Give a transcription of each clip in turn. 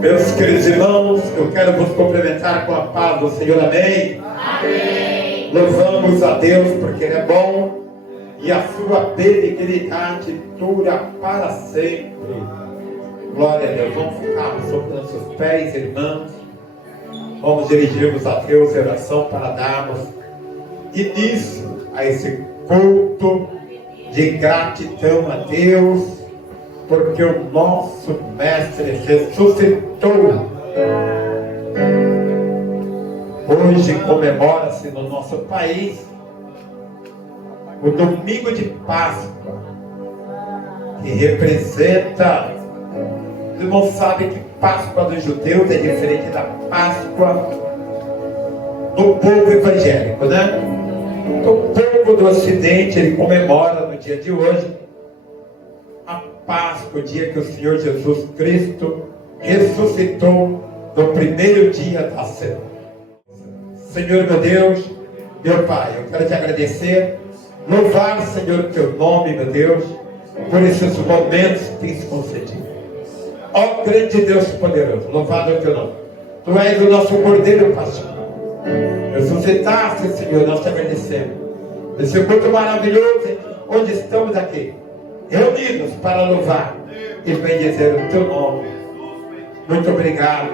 Meus queridos irmãos, eu quero vos cumprimentar com a paz do Senhor, amém? Amém. Louvamos a Deus porque Ele é bom e a sua benignidade dura para sempre. Glória a Deus. Vamos ficar sobre nossos pés, irmãos. Vamos dirigirmos a Deus em oração para darmos início a esse culto de gratidão a Deus, porque o nosso Mestre ressuscitou. Hoje comemora-se no nosso país o domingo de Páscoa, que representa, os irmãos sabem que Páscoa dos judeus é diferente da Páscoa do povo evangélico, né? Então, o povo do Ocidente, ele comemora no dia de hoje a Páscoa, o dia que o Senhor Jesus Cristo ressuscitou no primeiro dia da semana. Senhor meu Deus, meu Pai, eu quero te agradecer, louvar, Senhor, o teu nome, meu Deus, por esses momentos que tens concedido. Ó grande Deus poderoso, louvado é o teu nome. Tu és o nosso Cordeiro Pastor. Ressuscitaste, Senhor, nós te agradecemos. Esse culto maravilhoso, onde estamos aqui, reunidos para louvar e bendizer o teu nome. Muito obrigado,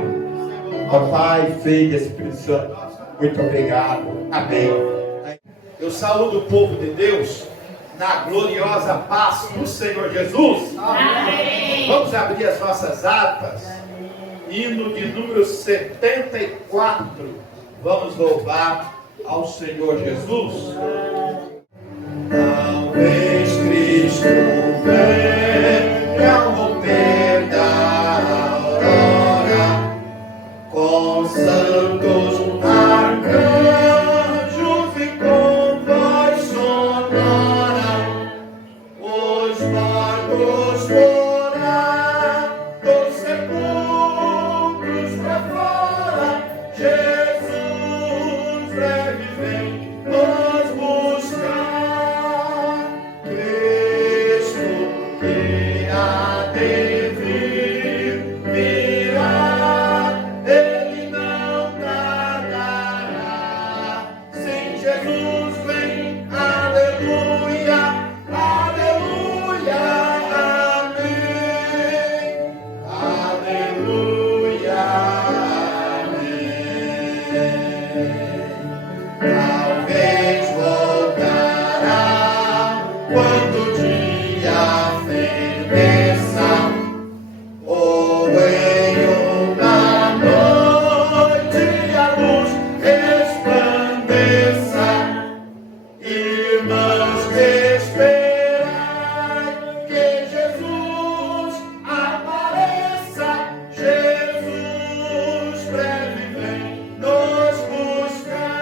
ó Pai, Filho e Espírito Santo. Muito obrigado. Amém. Eu saúdo o povo de Deus na gloriosa paz do Senhor Jesus. Amém. Vamos abrir as nossas atas. Hino de número 74. Vamos louvar ao Senhor Jesus. Talvez Cristo venha ao romper da aurora, com santos arcanjos e com voz sonora, os mortos foram dos sepulcros pra fora. Jesus breve vem nos buscar. Cristo que há de vir, virá, Ele não tardará. Sim, Jesus vem, aleluia, aleluia, amém, aleluia, amém. Talvez voltará quando o dia feneça, ou em uma noite a luz resplandeça. Irmãos, esperai que Jesus apareça. Jesus breve vem nos buscar.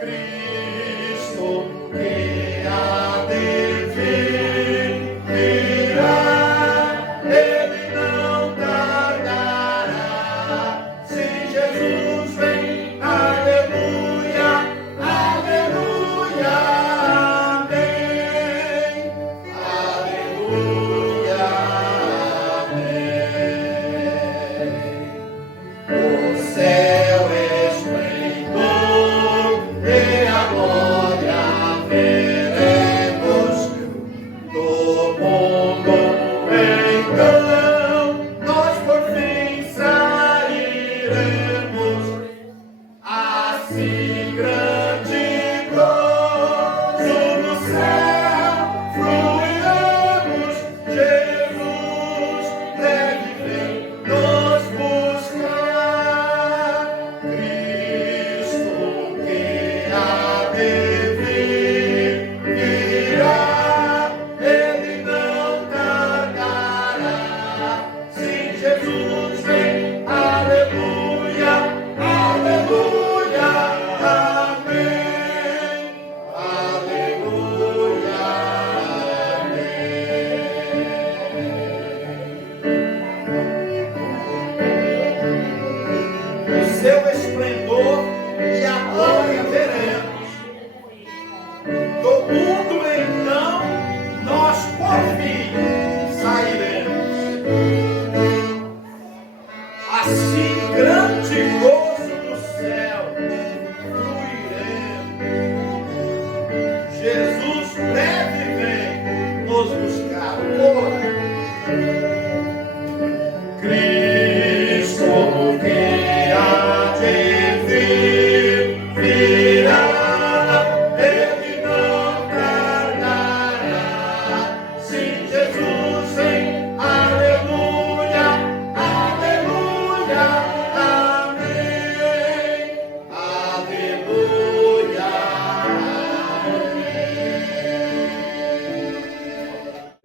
Cristo que há de vir, virá, Ele não tardará. Se Jesus vem, aleluia, aleluia, amém, aleluia, amém. O céu esplendor e a glória veremos do mundo. Então nós por fim sairemos, assim grande gozo no céu fruiremos. Jesus breve vem nos buscar. Cristo que há de vir, virá, Ele não tardará. Sim, Jesus vem, aleluia, aleluia, amém, aleluia, amém. O seu esplendor e a glória veremos. Do mundo então nós por fim sairemos. Cristo que há de vir, virá, Ele não tardará. Sim, Jesus vem, aleluia, aleluia, amém, aleluia,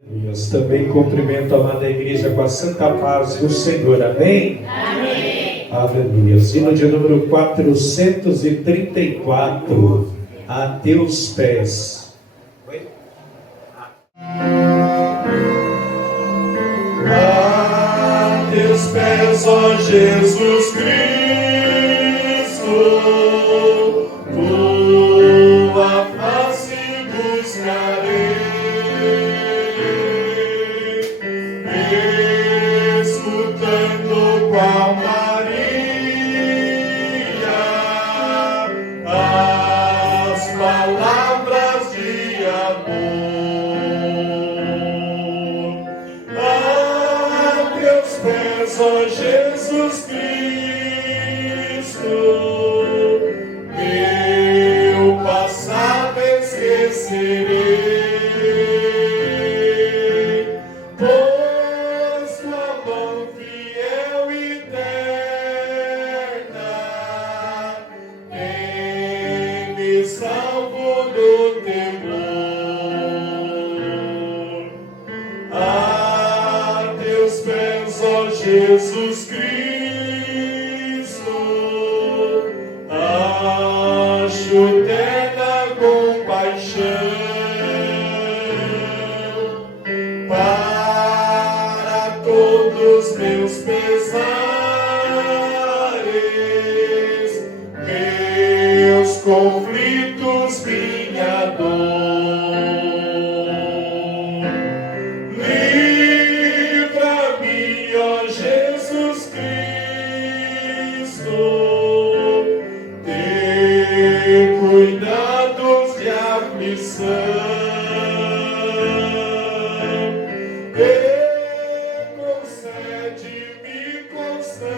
Deus também cumprimento a amada igreja com a santa paz do Senhor, amém? Amém. Aleluia. Hino de número 434, a teus pés. a teus pés, ó Jesus Cristo, tua face buscarei, escutando qual Maria as palavras de amor. A teus pés, ó Jesus Cristo, meu passado esquecerei, pois tua mão fiel e eterna tem me salvo do temor. A teus pés, ó Jesus Cristo, acho terna compaixão para todos meus pesares, meus conflitos, minha dor. Livra-me, ó Jesus Cristo, tem cuidados de aflição, e concede-me constante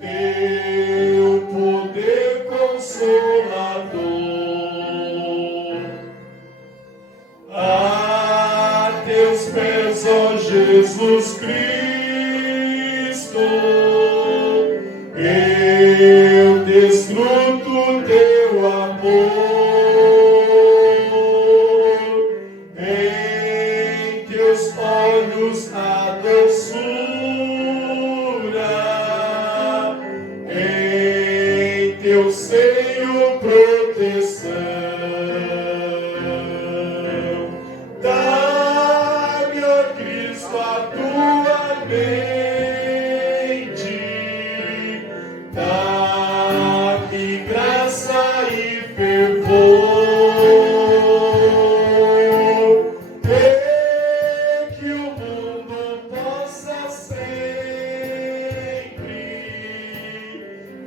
teu poder consolador. A teus pés, ó Jesus Cristo, eu desfruto teu amor, em teus olhos a doçura, em teu seio proteção. Dá-me, ó Cristo, a tua mente, dá-me graça e fervor, e que o mundo possa sempre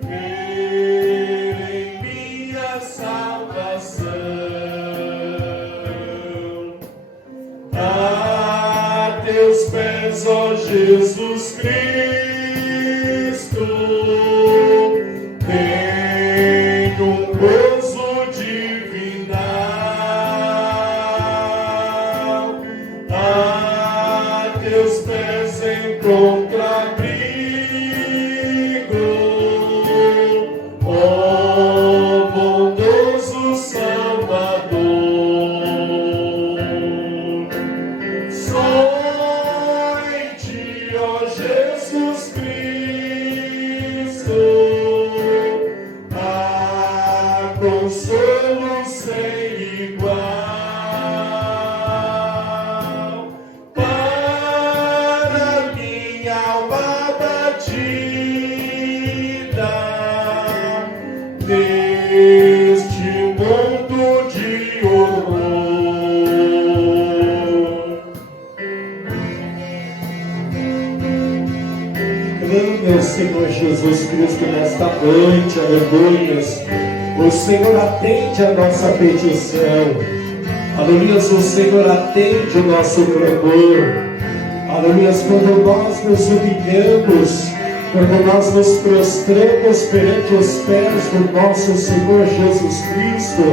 ver em minha salvação. A teus pés, ó Jesus Cristo, tenho um gozo divinal. A teus pés encontro abrigo, ó bondoso Salvador. Só em ti, ó Jesus Cristo, há consolo sem igual para minha alma batida neste mundo de horror. Clame ao Senhor Jesus Cristo nesta noite, aleluia. O Senhor atende a nossa petição, aleluia. O Senhor atende o nosso clamor. Aleluia, quando nós nos humilhamos, quando nós nos prostramos perante os pés do nosso Senhor Jesus Cristo,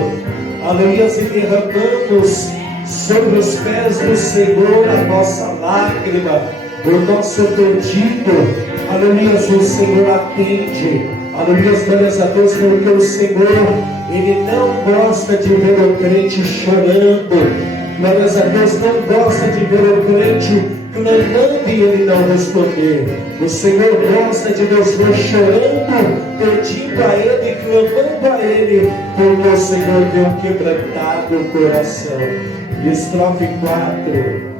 aleluia, e derramamos sobre os pés do Senhor a nossa lágrima, o nosso pedido, aleluia, o Senhor atende, aleluia, glórias a Deus, porque o Senhor, Ele não gosta de ver o crente chorando, glórias a Deus, não gosta de ver o crente clamando e Ele não responder. O Senhor gosta de nos ver chorando, pedindo a Ele, clamando a Ele, porque o Senhor tem um quebrantado coração. Estrofe 4.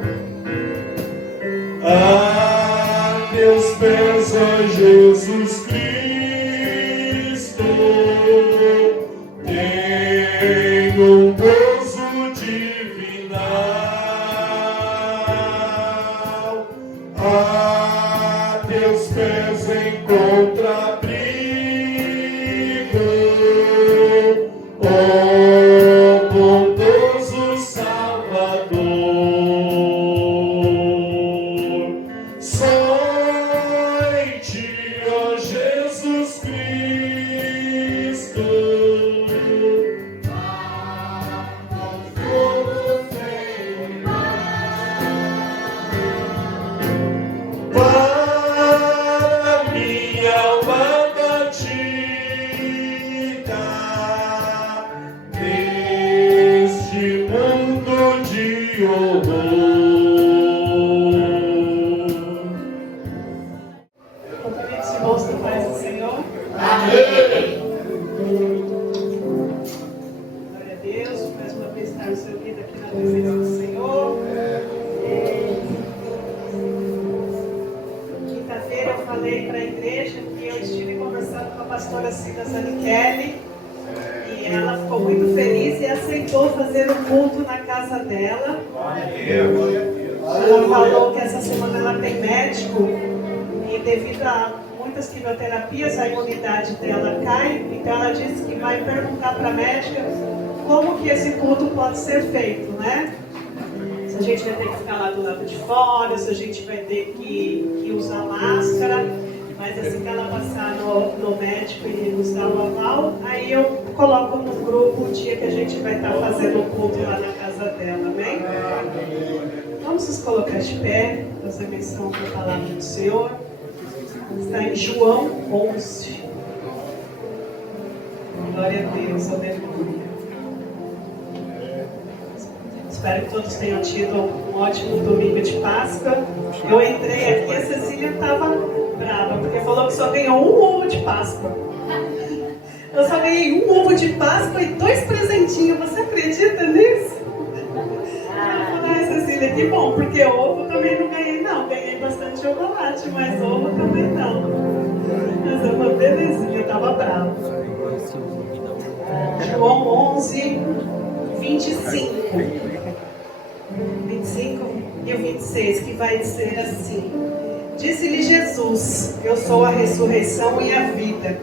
A teus pés, ó Jesus Cristo, tenho gozo divinal. A teus pés encontro abrigo, ó bondoso Salvador. Só em ti, ó Jesus Cristo, para minha alma batida, neste mundo de horror. Cumprimento os irmãos da paz do Senhor. Amém. Glória a Deus, mais uma vez estarmos reunidos aqui na presença do Senhor. Quinta-feira eu falei para a igreja que eu estive conversando com a pastora Cida Zanichelli e ela ficou muito feliz e aceitou fazer o culto na casa dela. Ela falou que essa semana ela tem médico e devido a muitas quimioterapias a imunidade dela cai, então ela disse que vai perguntar para a médica como que esse culto pode ser feito, né? Se a gente vai ter que ficar lá do lado de fora, se a gente vai ter que usar máscara, mas assim que ela passar no médico e nos dar o aval, aí eu coloco no grupo o dia que a gente vai estar fazendo o culto lá na casa dela, amém? Vamos nos colocar de pé, fazer menção da palavra do Senhor. Está em João 11. Glória a Deus, aleluia. Espero que todos tenham tido um ótimo domingo de Páscoa. Eu entrei aqui e a Cecília estava brava, porque falou que só ganhou um ovo de Páscoa. Eu só ganhei um ovo de Páscoa e 2 presentinhos. Você acredita nisso? Ai, Cecília, que bom, porque ovo também não ganhei, não. Ganhei bastante chocolate, mas ovo também não. Mas é uma belezinha, eu estava brava. João 11, 25 e o 26, que vai dizer assim: Disse-lhe Jesus: Eu sou a ressurreição e a vida.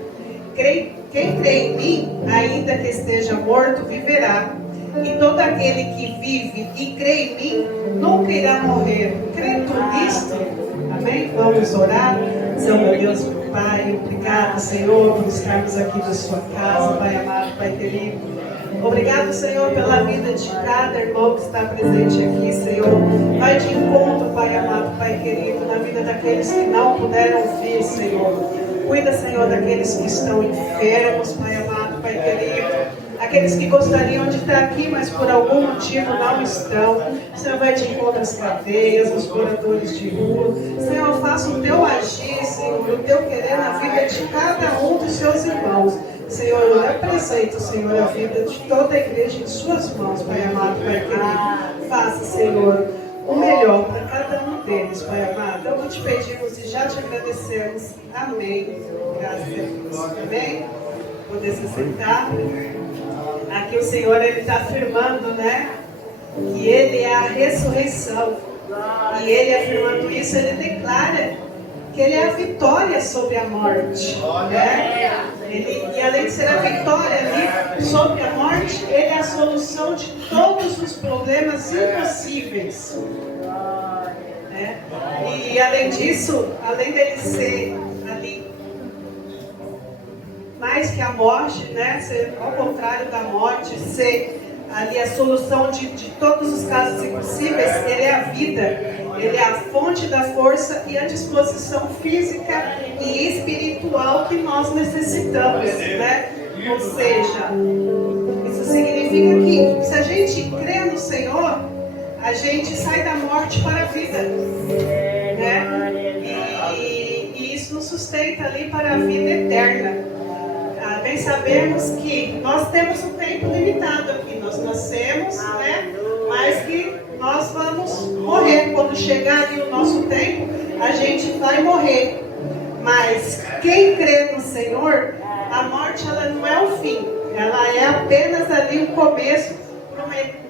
Quem crê em mim, ainda que esteja morto, viverá. E todo aquele que vive e crê em mim, nunca irá morrer. Crê tu nisto? Amém? Vamos orar. Senhor meu Deus, meu Pai, obrigado, Senhor, por estarmos aqui na sua casa, Pai amado, Pai querido. Obrigado, Senhor, pela vida de cada irmão que está presente aqui, Senhor. Vai de encontro, Pai amado, Pai querido, na vida daqueles que não puderam vir, Senhor. Cuida, Senhor, daqueles que estão enfermos, Pai amado, Pai querido. Aqueles que gostariam de estar aqui, mas por algum motivo não estão. O Senhor vai de encontro às cadeias, aos moradores de rua. Senhor, faça o teu agir, Senhor, o teu querer na vida de cada um dos seus irmãos. Senhor, eu apresento, Senhor, a vida de toda a igreja em suas mãos, Pai amado, Pai querido. Faça, Senhor, o melhor para cada um deles, Pai amado. Eu vou te pedirmos e já te agradecemos. Amém. Graças a Deus. Amém. Poder se sentar. Aqui o Senhor, Ele está afirmando, né? Que Ele é a ressurreição. E Ele afirmando isso, Ele declara que Ele é a vitória sobre a morte, né? E além de ser a vitória ali sobre a morte, Ele é a solução de todos os problemas impossíveis. né? E além disso, além dele ser ali mais que a morte, né? Ser ao contrário da morte, ser ali a solução de todos os casos impossíveis, ele é a vida, ele é a fonte da força e a disposição física e espiritual que nós necessitamos, né? Ou seja, isso significa que se a gente crê no Senhor, a gente sai da morte para a vida, né? E isso nos sustenta ali para a vida eterna. Bem sabemos que nós temos um tempo limitado aqui, nós nascemos, né? Mas que nós vamos morrer. Quando chegar ali o nosso tempo, a gente vai morrer. Mas quem crê no Senhor, a morte ela não é o fim, ela é apenas ali um começo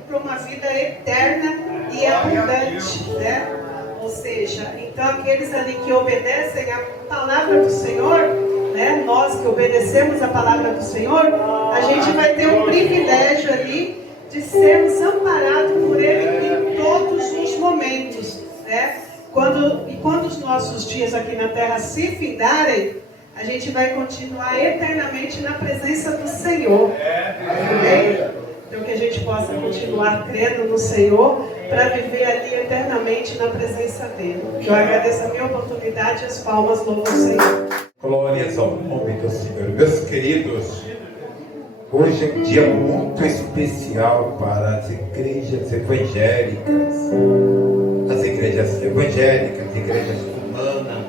para uma vida eterna e abundante, né? Ou seja, então aqueles ali que obedecem a palavra do Senhor, né? Nós que obedecemos a palavra do Senhor, a gente vai ter um privilégio ali de sermos amparados por Ele em todos os momentos, né? Quando os nossos dias aqui na terra se findarem, a gente vai continuar eternamente na presença do Senhor. Amém? Então que a gente possa continuar crendo no Senhor para viver ali eternamente na presença dEle. Eu agradeço a minha oportunidade e as palmas louvam o Senhor. Glórias ao nome do Senhor. Meus queridos, hoje é um dia muito especial para as igrejas evangélicas. As igrejas evangélicas, as igrejas humanas,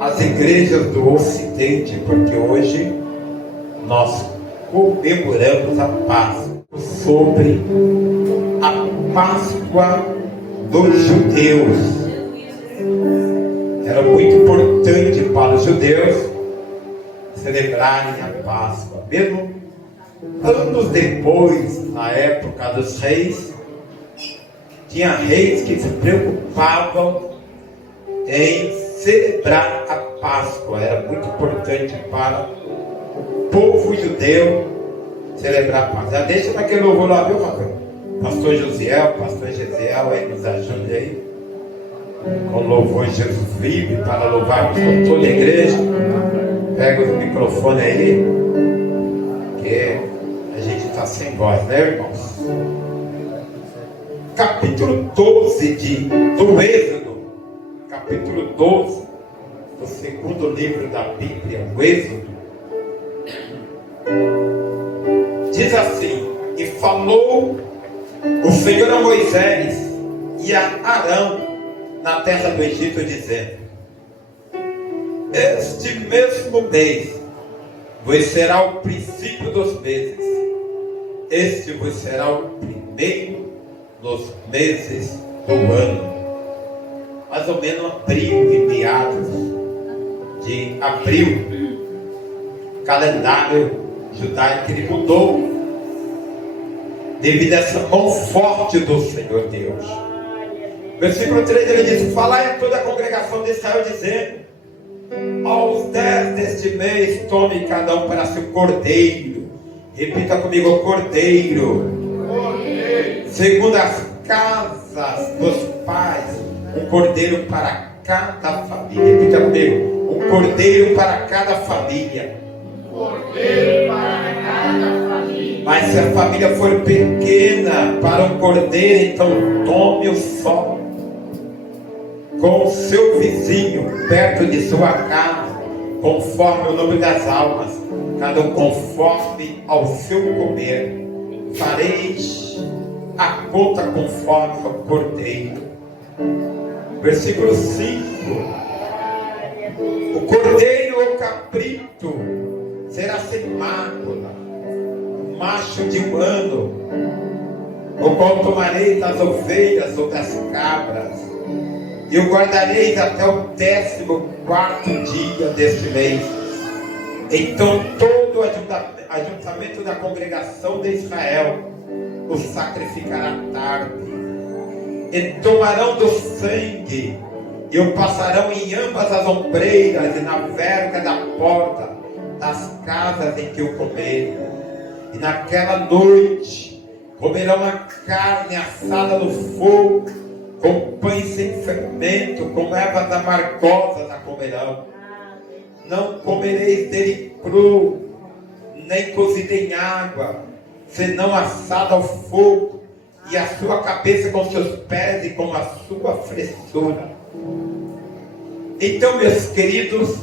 as igrejas do Ocidente, porque hoje nós comemoramos a Páscoa, sobre a Páscoa dos judeus. Era muito importante para os judeus celebrarem a Páscoa. Mesmo anos depois, na época dos reis, tinha reis que se preocupavam em celebrar a Páscoa. Era muito importante para o povo judeu celebrar a Páscoa. Já deixa naquele louvor lá, viu, Rafael? Pastor Josiel, pastor Gesiel, aí nos ajude aí. Com louvor Jesus vive, para louvarmos com toda a igreja. Pega o microfone aí, que a gente está sem voz, né, irmãos? Capítulo 12 do Êxodo, capítulo 12 do segundo livro da Bíblia, o Êxodo, diz assim: e falou o Senhor a Moisés e a Arão na terra do Egito, dizendo: este mesmo mês vos será o princípio dos meses, este vos será o primeiro nos meses do ano. Mais ou menos abril e meados de abril, o calendário judaico ele mudou devido a essa mão forte do Senhor Deus. Versículo 3 ele diz: falai a toda a congregação de Israel, dizendo: aos 10 deste mês tome cada um para si um cordeiro. Repita comigo: cordeiro. Segundo as casas dos pais, um cordeiro para cada família. Repita comigo: um cordeiro para cada família. Cordeiro para cada família. Mas se a família for pequena para um cordeiro, então tome o só com o seu vizinho perto de sua casa, conforme o número das almas, cada um conforme ao seu comer. Fareis a conta conforme o cordeiro. Versículo 5: o cordeiro ou cabrito será sem mácula, macho de um ano, o qual tomareis das ovelhas ou das cabras, e o guardareis até o 14º dia deste mês. Então todo o ajuntamento da congregação de Israel o sacrificará tarde, e tomarão do sangue e o passarão em ambas as ombreiras e na verga da porta das casas em que o comerem. E naquela noite comerão a carne assada no fogo, com pães sem fermento, com ervas amargosas a comerão. Não comereis dele cru, nem cozido em água, senão assado ao fogo, e a sua cabeça com seus pés e com a sua fressura. Então, meus queridos,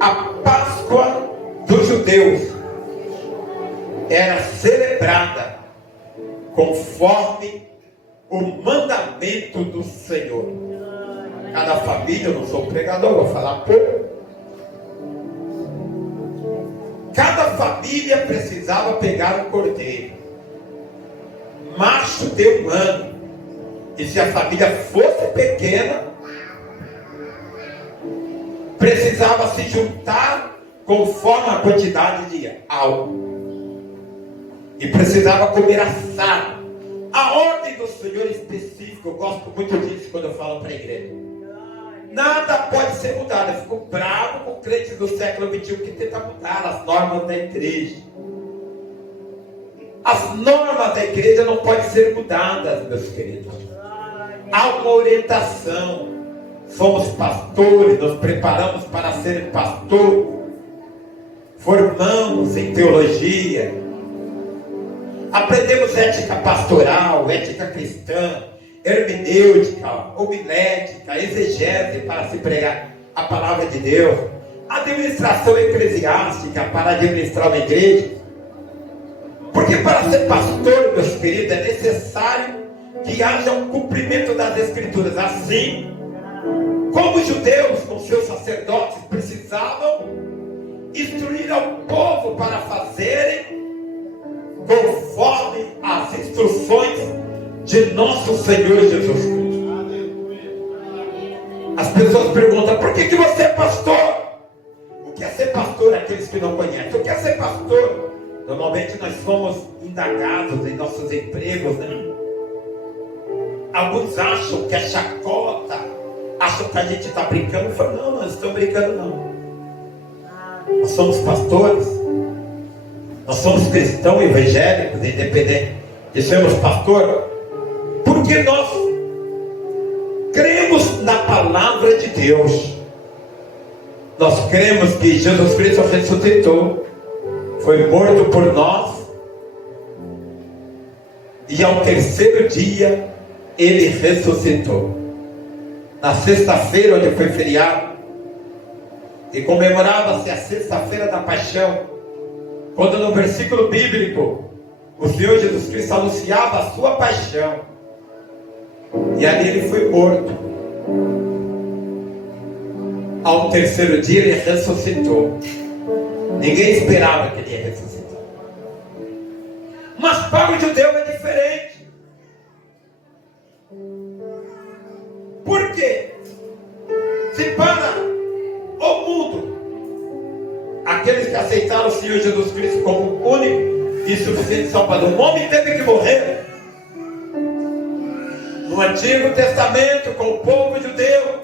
a Páscoa dos judeus era celebrada conforme o mandamento do Senhor. Cada família, eu não sou pregador, vou falar pouco. Cada família precisava pegar um cordeiro, macho de um ano, e se a família fosse pequena, precisava se juntar conforme a quantidade de álcool, e precisava comer assado. A ordem do Senhor específica, eu gosto muito disso quando eu falo para a igreja. Nada pode ser mudado. Eu fico bravo com crentes do século XXI que tentam mudar as normas da igreja. As normas da igreja não podem ser mudadas, meus queridos. Há uma orientação. Somos pastores, nos preparamos para ser pastor. Formamos em teologia. Aprendemos ética pastoral, ética cristã, hermenêutica, homilética, exegese para se pregar a palavra de Deus, administração eclesiástica para administrar uma igreja. Porque para ser pastor, meus queridos, é necessário que haja um cumprimento das escrituras. Assim como os judeus com seus sacerdotes precisavam instruir ao povo para fazerem conforme as instruções de nosso Senhor Jesus Cristo. As pessoas perguntam: por que você é pastor? O que é ser pastor? Aqueles que não conhecem. O que é ser pastor? Normalmente nós somos indagados em nossos empregos, né? Alguns acham que é chacota, acham que a gente está brincando. Falam: não, nós não estamos brincando não. Nós somos pastores. Nós somos cristãos evangélicos, independente de sermos pastor, porque nós cremos na palavra de Deus. Nós cremos que Jesus Cristo ressuscitou, foi morto por nós, e ao terceiro dia ele ressuscitou. Na sexta-feira, onde foi feriado, e comemorava-se a sexta-feira da paixão, quando no versículo bíblico o Senhor Jesus Cristo anunciava a sua paixão, e ali ele foi morto. Ao terceiro dia ele ressuscitou. Ninguém esperava que ele ia ressuscitar. Mas para o judeu é diferente. Por quê? Se para o mundo, aqueles que aceitaram o Senhor Jesus Cristo como único e suficiente Salvador, um homem teve que morrer. No Antigo Testamento, com o povo judeu,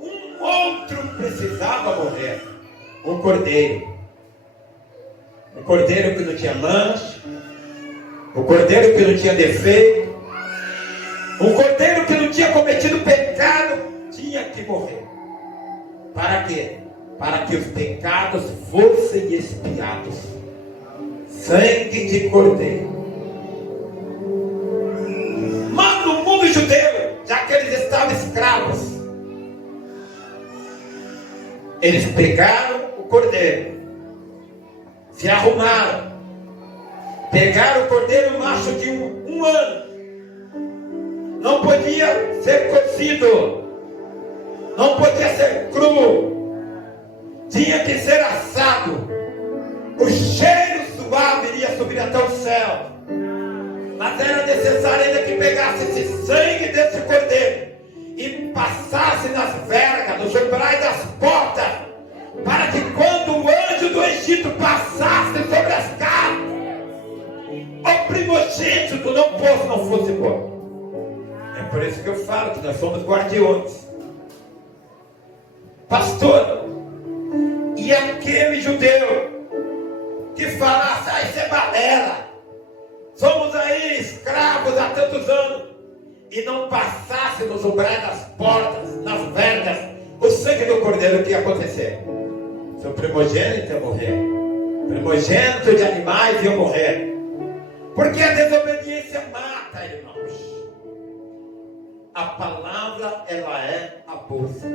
um outro precisava morrer. Um cordeiro. Um cordeiro que não tinha mancha. Um cordeiro que não tinha defeito. Um cordeiro que não tinha cometido pecado. Tinha que morrer. Para quê? Para que os pecados fossem expiados. Sangue de cordeiro. Mas no mundo judeu, já que eles estavam escravos, eles pegaram o cordeiro, se arrumaram, pegaram o cordeiro macho de um ano, não podia ser cozido, não podia ser cru, tinha que ser assado. O cheiro suave iria subir até o céu, mas era necessário ainda que pegasse esse sangue desse cordeiro e passasse nas vergas, nos umbrais das portas, para que quando o anjo do Egito passasse sobre as casas, o primogênito do não poço não fosse bom. É por isso que eu falo que nós somos guardiões. Pastor, e aquele judeu que falasse: isso é balela, somos aí escravos há tantos anos, e não passasse nos umbrais das portas, nas vergas, o sangue do cordeiro, o que ia acontecer? Seu primogênito ia morrer. Primogênito de animais ia morrer. Porque a desobediência mata, irmãos. A palavra, ela é a bolsa.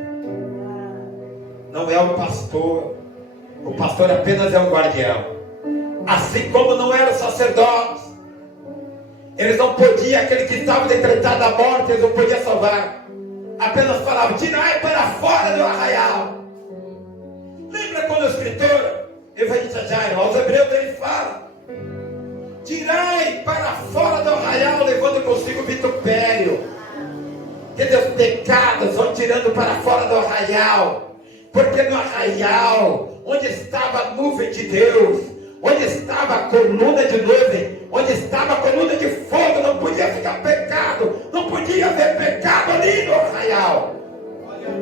Não é o pastor. O pastor apenas é um guardião. Assim como não eram sacerdotes. Eles não podiam, aquele que estava decretado a morte, eles não podiam salvar. Apenas falavam, tirai para fora do arraial. Lembra quando o escritor, evangelista Jairo, aos hebreus, ele fala, tirai para fora do arraial, levando consigo vitupério. Que Deus, pecados vão tirando para fora do arraial. Porque no arraial, onde estava a nuvem de Deus, onde estava a coluna de nuvem, onde estava a coluna de fogo, não podia ficar pecado, não podia haver pecado ali no arraial.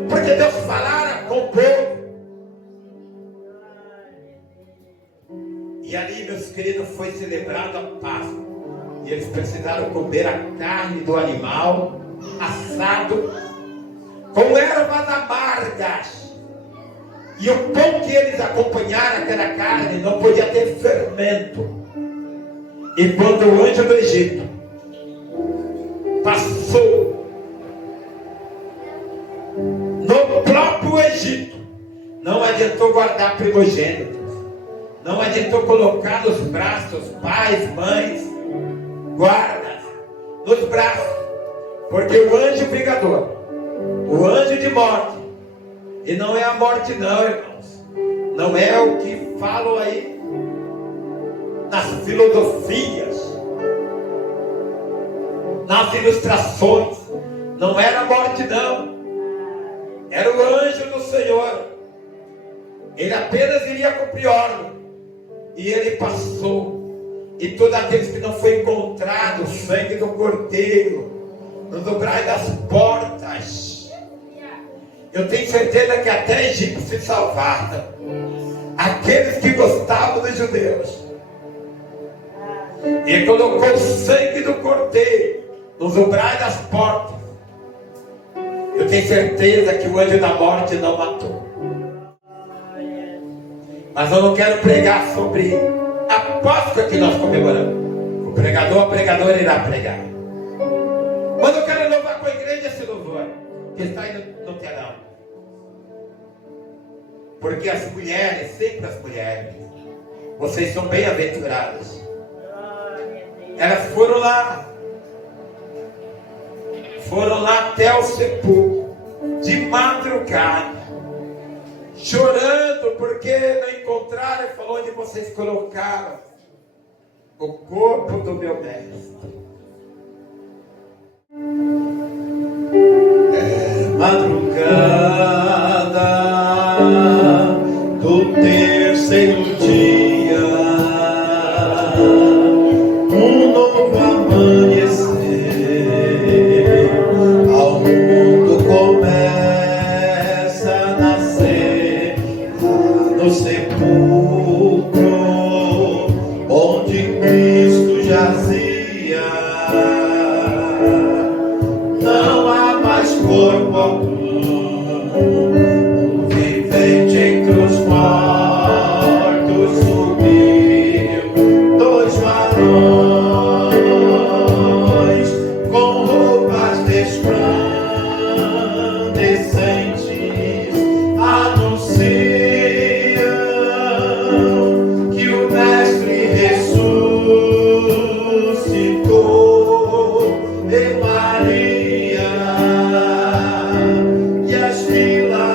Porque Deus falara com o povo. E ali, meus queridos, foi celebrada a Páscoa. E eles precisaram comer a carne do animal assado com ervas amargas. E o pão que eles acompanharam aquela carne não podia ter fermento. E quando o anjo do Egito passou no próprio Egito, não adiantou guardar primogênitos, não adiantou colocar nos braços pais, mães, guardas, nos braços, porque o anjo vingador, o anjo de morte, e não é a morte não, irmãos, não é o que falam aí nas filosofias, nas ilustrações, não era a morte não, era o anjo do Senhor. Ele apenas iria cumprir ordem, e ele passou, e todos aqueles que não foi encontrado o sangue do cordeiro nos umbrais das portas, eu tenho certeza que até Egito se salvaram. Aqueles que gostavam dos judeus, ele colocou o sangue do cordeiro nos umbrais das portas. Eu tenho certeza que o anjo da morte não matou. Mas eu não quero pregar sobre a Páscoa que nós comemoramos. O pregador, a pregadora irá pregar. Mas eu quero louvar com a igreja esse louvor que está aí no telão. Porque as mulheres, sempre as mulheres, vocês são bem-aventuradas. Elas foram lá até o sepulcro, de madrugada, chorando porque não encontraram, e falou onde vocês colocaram o corpo do meu mestre. É madrugada do terceiro dia, um novo amanhecer, ao mundo começa a nascer, lá no sepulcro onde Cristo jazia, não há mais corpo algum. Maria, e as filas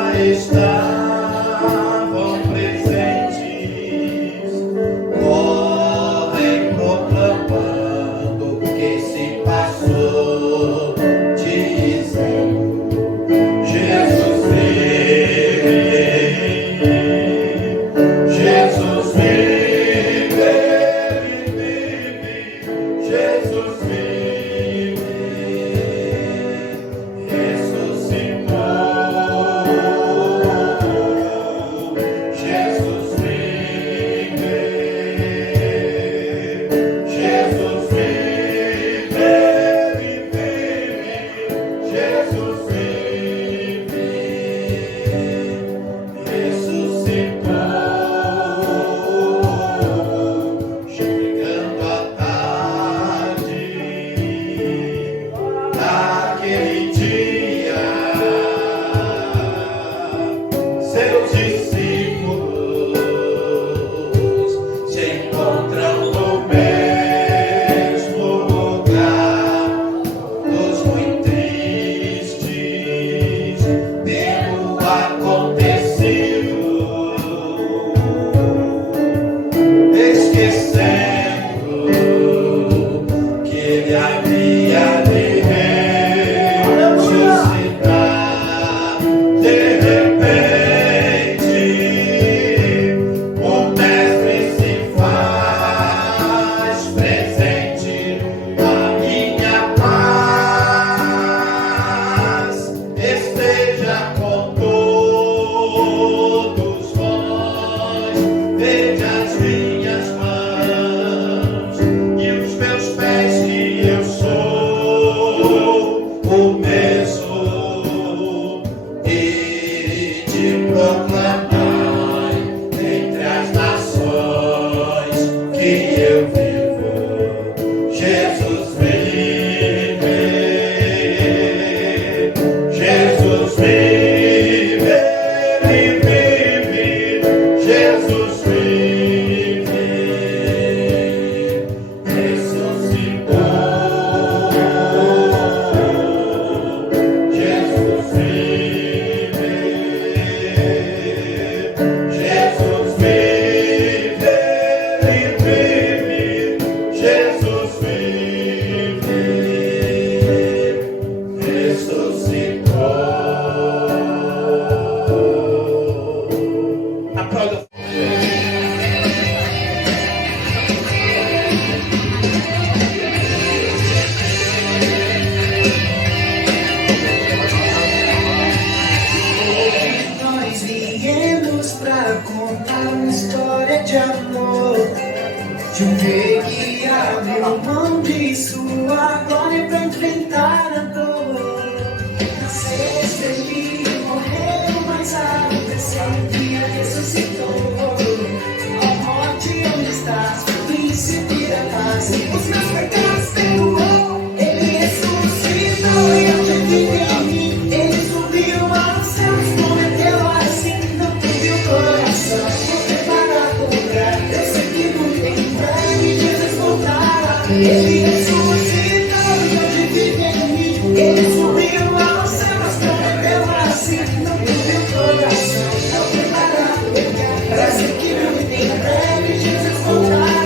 de um rei que abriu mão de sua glória pra enfrentar a dor. Nasceu, ele morreu, mas a terceiro dia ressuscitou. Ó morte, onde estás? Príncipe da paz, os meus pecados perdoou. Ele ressuscitou e hoje vive em mim. Ele subiu aos céus, prometeu assim, não teve o coração. Vou preparar o lugar, eu sei que muito em breve Jesus voltará. Ele ressuscitou e hoje vive em mim. Ele subiu aos céus, prometeu assim, não teve o coração. Vou preparar o lugar, eu sei que muito em breve Jesus voltará.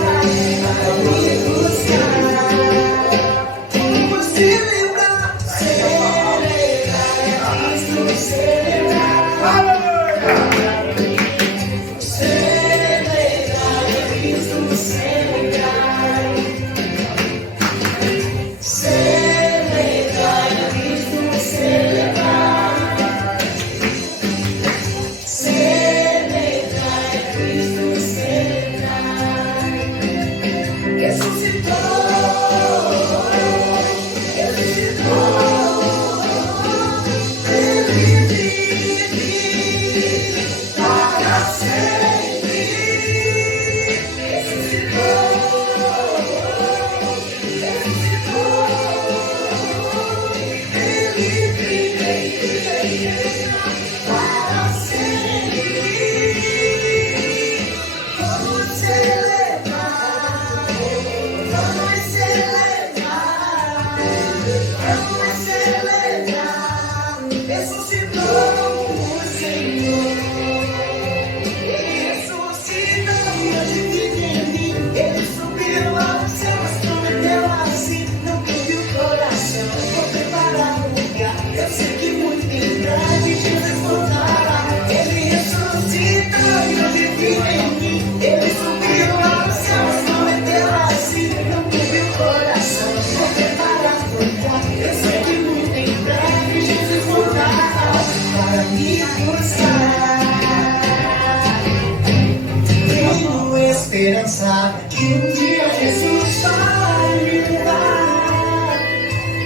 Esperança que um dia Jesus vai me levar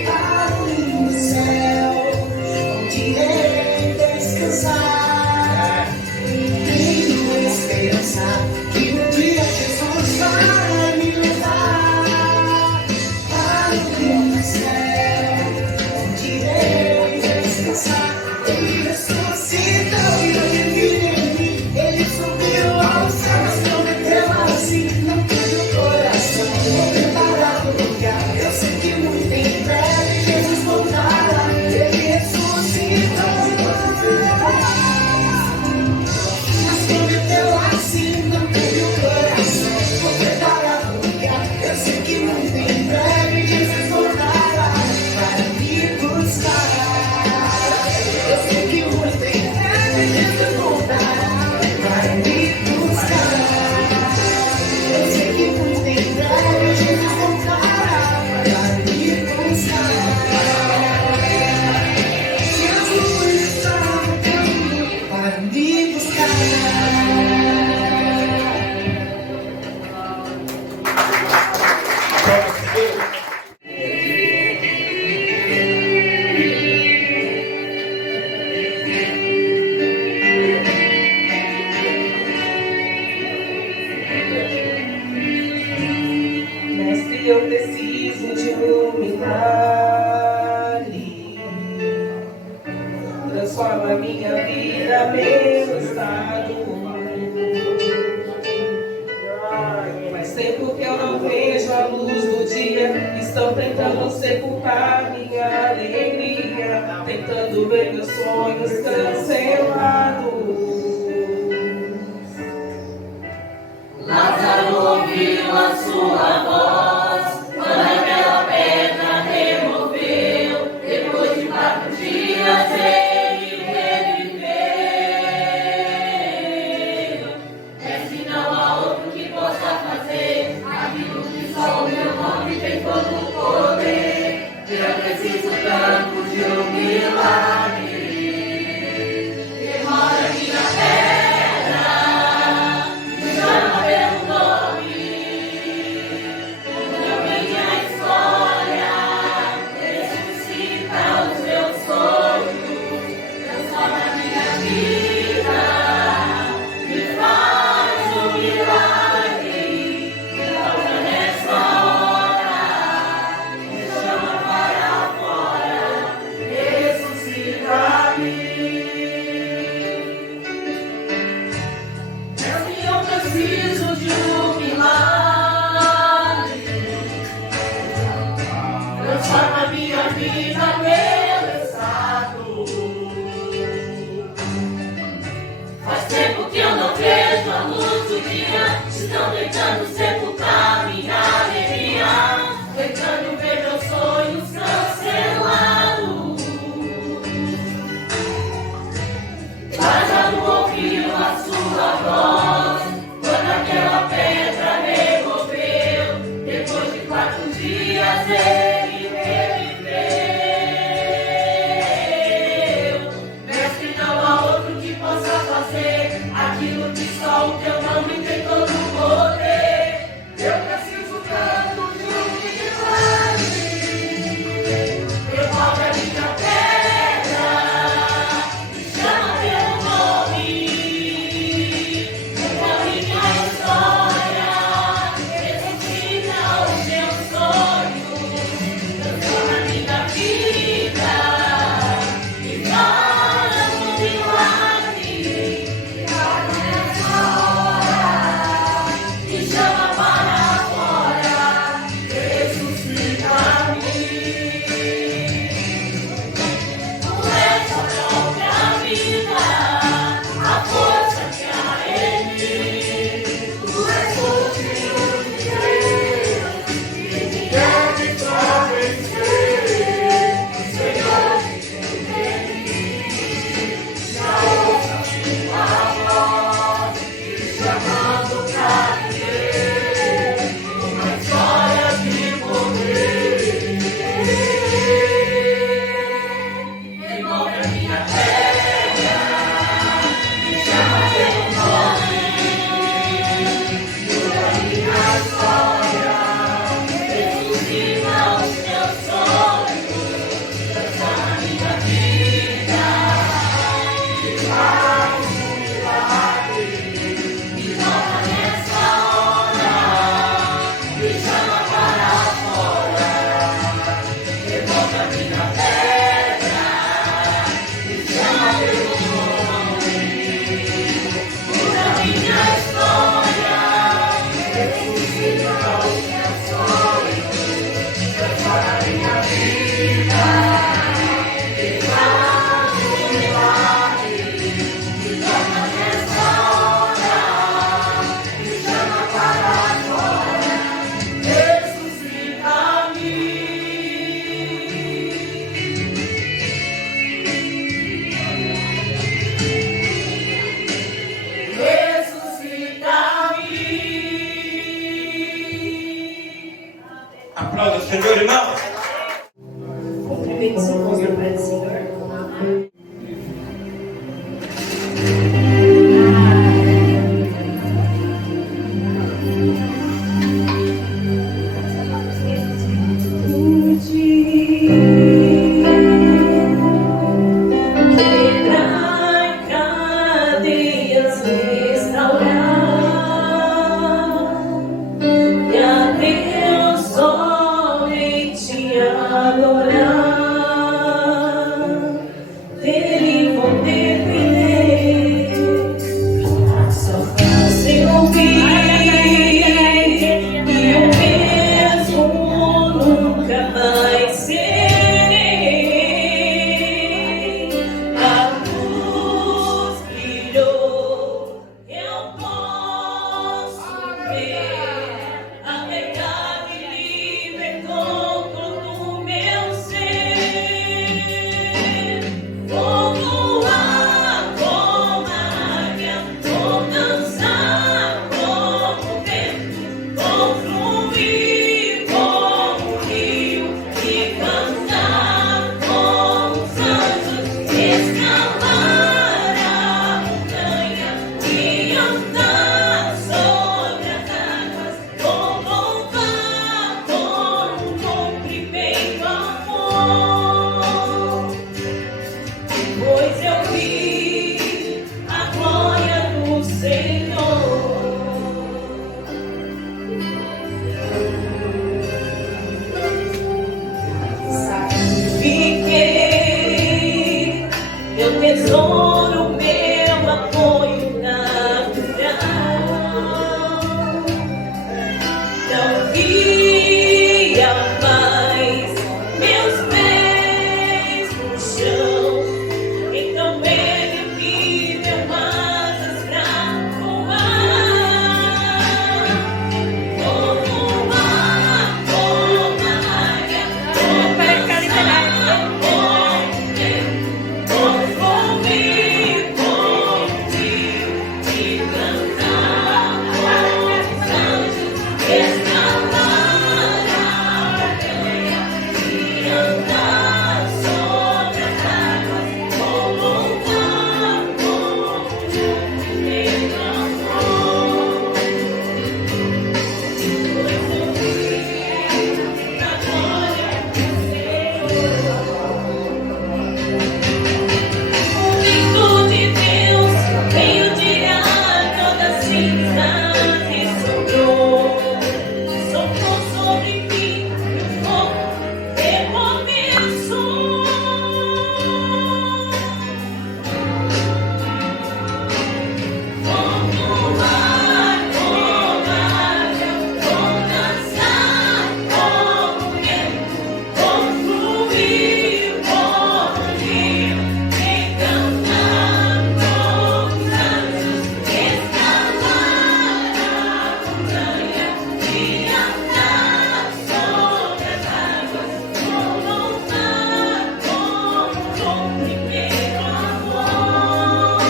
para o lindo céu, onde irei descansar. Tenho esperança que um dia Jesus vai me levar para o lindo céu, onde irei descansar. Ele ressuscitou e hoje vive em mim. Ele subiu aos céus, prometeu assim, não teve o coração. Vou preparar o lugar, eu sei que muito em breve Jesus voltará. Ele ressuscitou e hoje vive em mim. Mas prometeu assim, não teve o coração. Vou preparar o lugar, eu sei que muito em breve Jesus voltará para me buscar. Eu sei que muito em breve Jesus voltará para me buscar. Eu sei que muito em breve Jesus voltará para me buscar. Jesus está voltando para me buscar. Mestre, eu preciso de um milagre. Transforma minha vida, meu estado. Faz tempo que eu não vejo a luz do dia. Estão tentando sepultar minha alegria, tentando ver meus sonhos cancelados. Lázaro ouviu a sua voz, quando aquela pedra removeu. Depois de 4 dias ele reviveu. É não há outro que possa fazer aquilo que só o meu nome tem todo o poder. Eu preciso tanto de um milagre. tesouro, meu apoio natural. Não via mais meus pés no chão, então ele me deu asas pra voar. Vou voar, como a águia, como a caribeira, vou fluir, e cantar com os anjos, escalar a montanha e andar sobre as águas, vou louvar como meu amor. Pois eu vi na glória do Senhor. O grito de Deus veio tirar toda cinza que sobrou. Soprou sobre mim o fogo recomeçou. Vou voar como a águia, vou dançar como vento, vou fluir como rio, e cantar com os anjos, escalar a montanha e andar sobre as águas, vou louvar como o primeiro amor.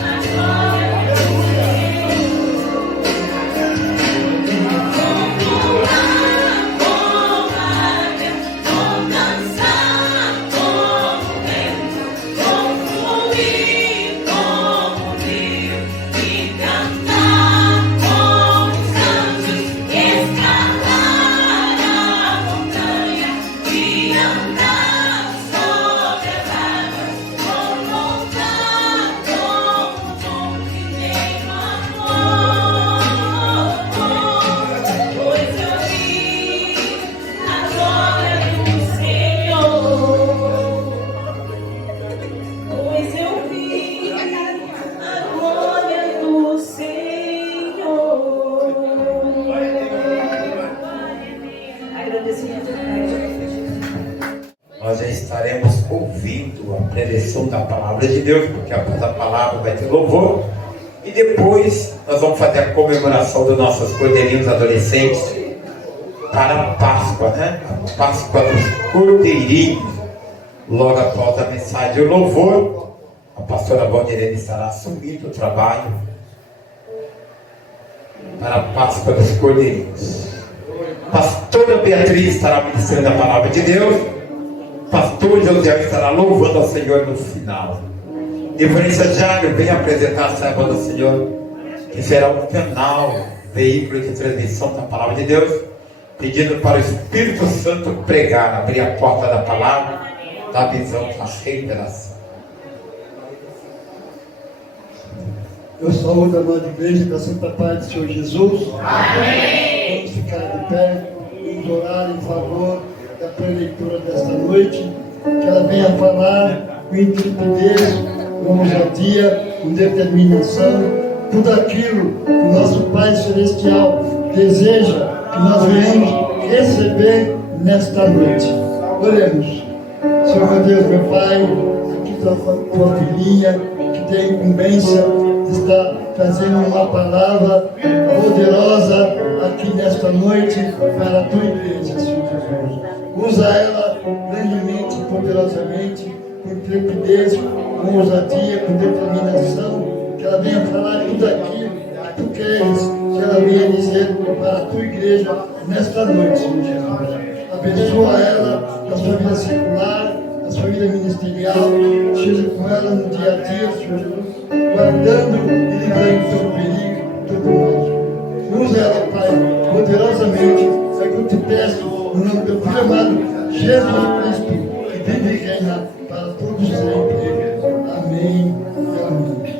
A glória do Vou voar como a águia, vou dançar como vento, vou fluir como rio, e cantar com os anjos, escalar a montanha e andar sobre as águas, vou louvar como o primeiro amor. Pois eu vi a glória do Senhor. Pois eu vi a glória do Senhor. Agradecimento. Nós já estaremos ouvindo a preleção da palavra de Deus, porque após a palavra vai ter louvor. E depois nós vamos fazer a comemoração dos nossos cordeirinhos adolescentes para a Páscoa, né? A Páscoa dos cordeirinhos. Logo após a mensagem de louvor, a pastora Valdirene estará assumindo o trabalho para a Páscoa dos cordeirinhos. Pastora Beatriz estará ministrando a palavra de Deus. Pastor José estará louvando ao Senhor no final. Evangelista Jário vem apresentar a serva do Senhor, que será um canal, veículo de transmissão da palavra de Deus, pedindo para o Espírito Santo pregar, abrir a porta da palavra, da visão, da revelação. Eu saúdo a amada igreja da Santa Paz do Senhor Jesus. Amém. Vamos ficar de pé e orar em favor da preleitura desta noite. Que ela venha falar com intrepidez, com ousadia, com determinação, tudo aquilo que o nosso Pai Celestial deseja que nós venhamos receber nesta noite. Oremos. Senhor meu Deus, meu Pai, aqui está a tua filhinha, que tem a incumbência de estar trazendo uma palavra poderosa aqui nesta noite para a tua igreja, Senhor Jesus. Usa ela grandemente, poderosamente, com intrepidez, com ousadia, com determinação, que ela venha falar tudo aquilo que tu queres, que ela venha dizer para a tua igreja nesta noite, Senhor Jesus. Abençoa ela na sua vida secular, na sua vida ministerial, esteja com ela no dia a dia, Senhor Jesus, guardando e livrando todo perigo, todo mal. Usa ela, Pai, poderosamente, é que eu te peço, no nome do Filho amado, Jesus Cristo, que vive e reina para todos sempre. Amém e amém.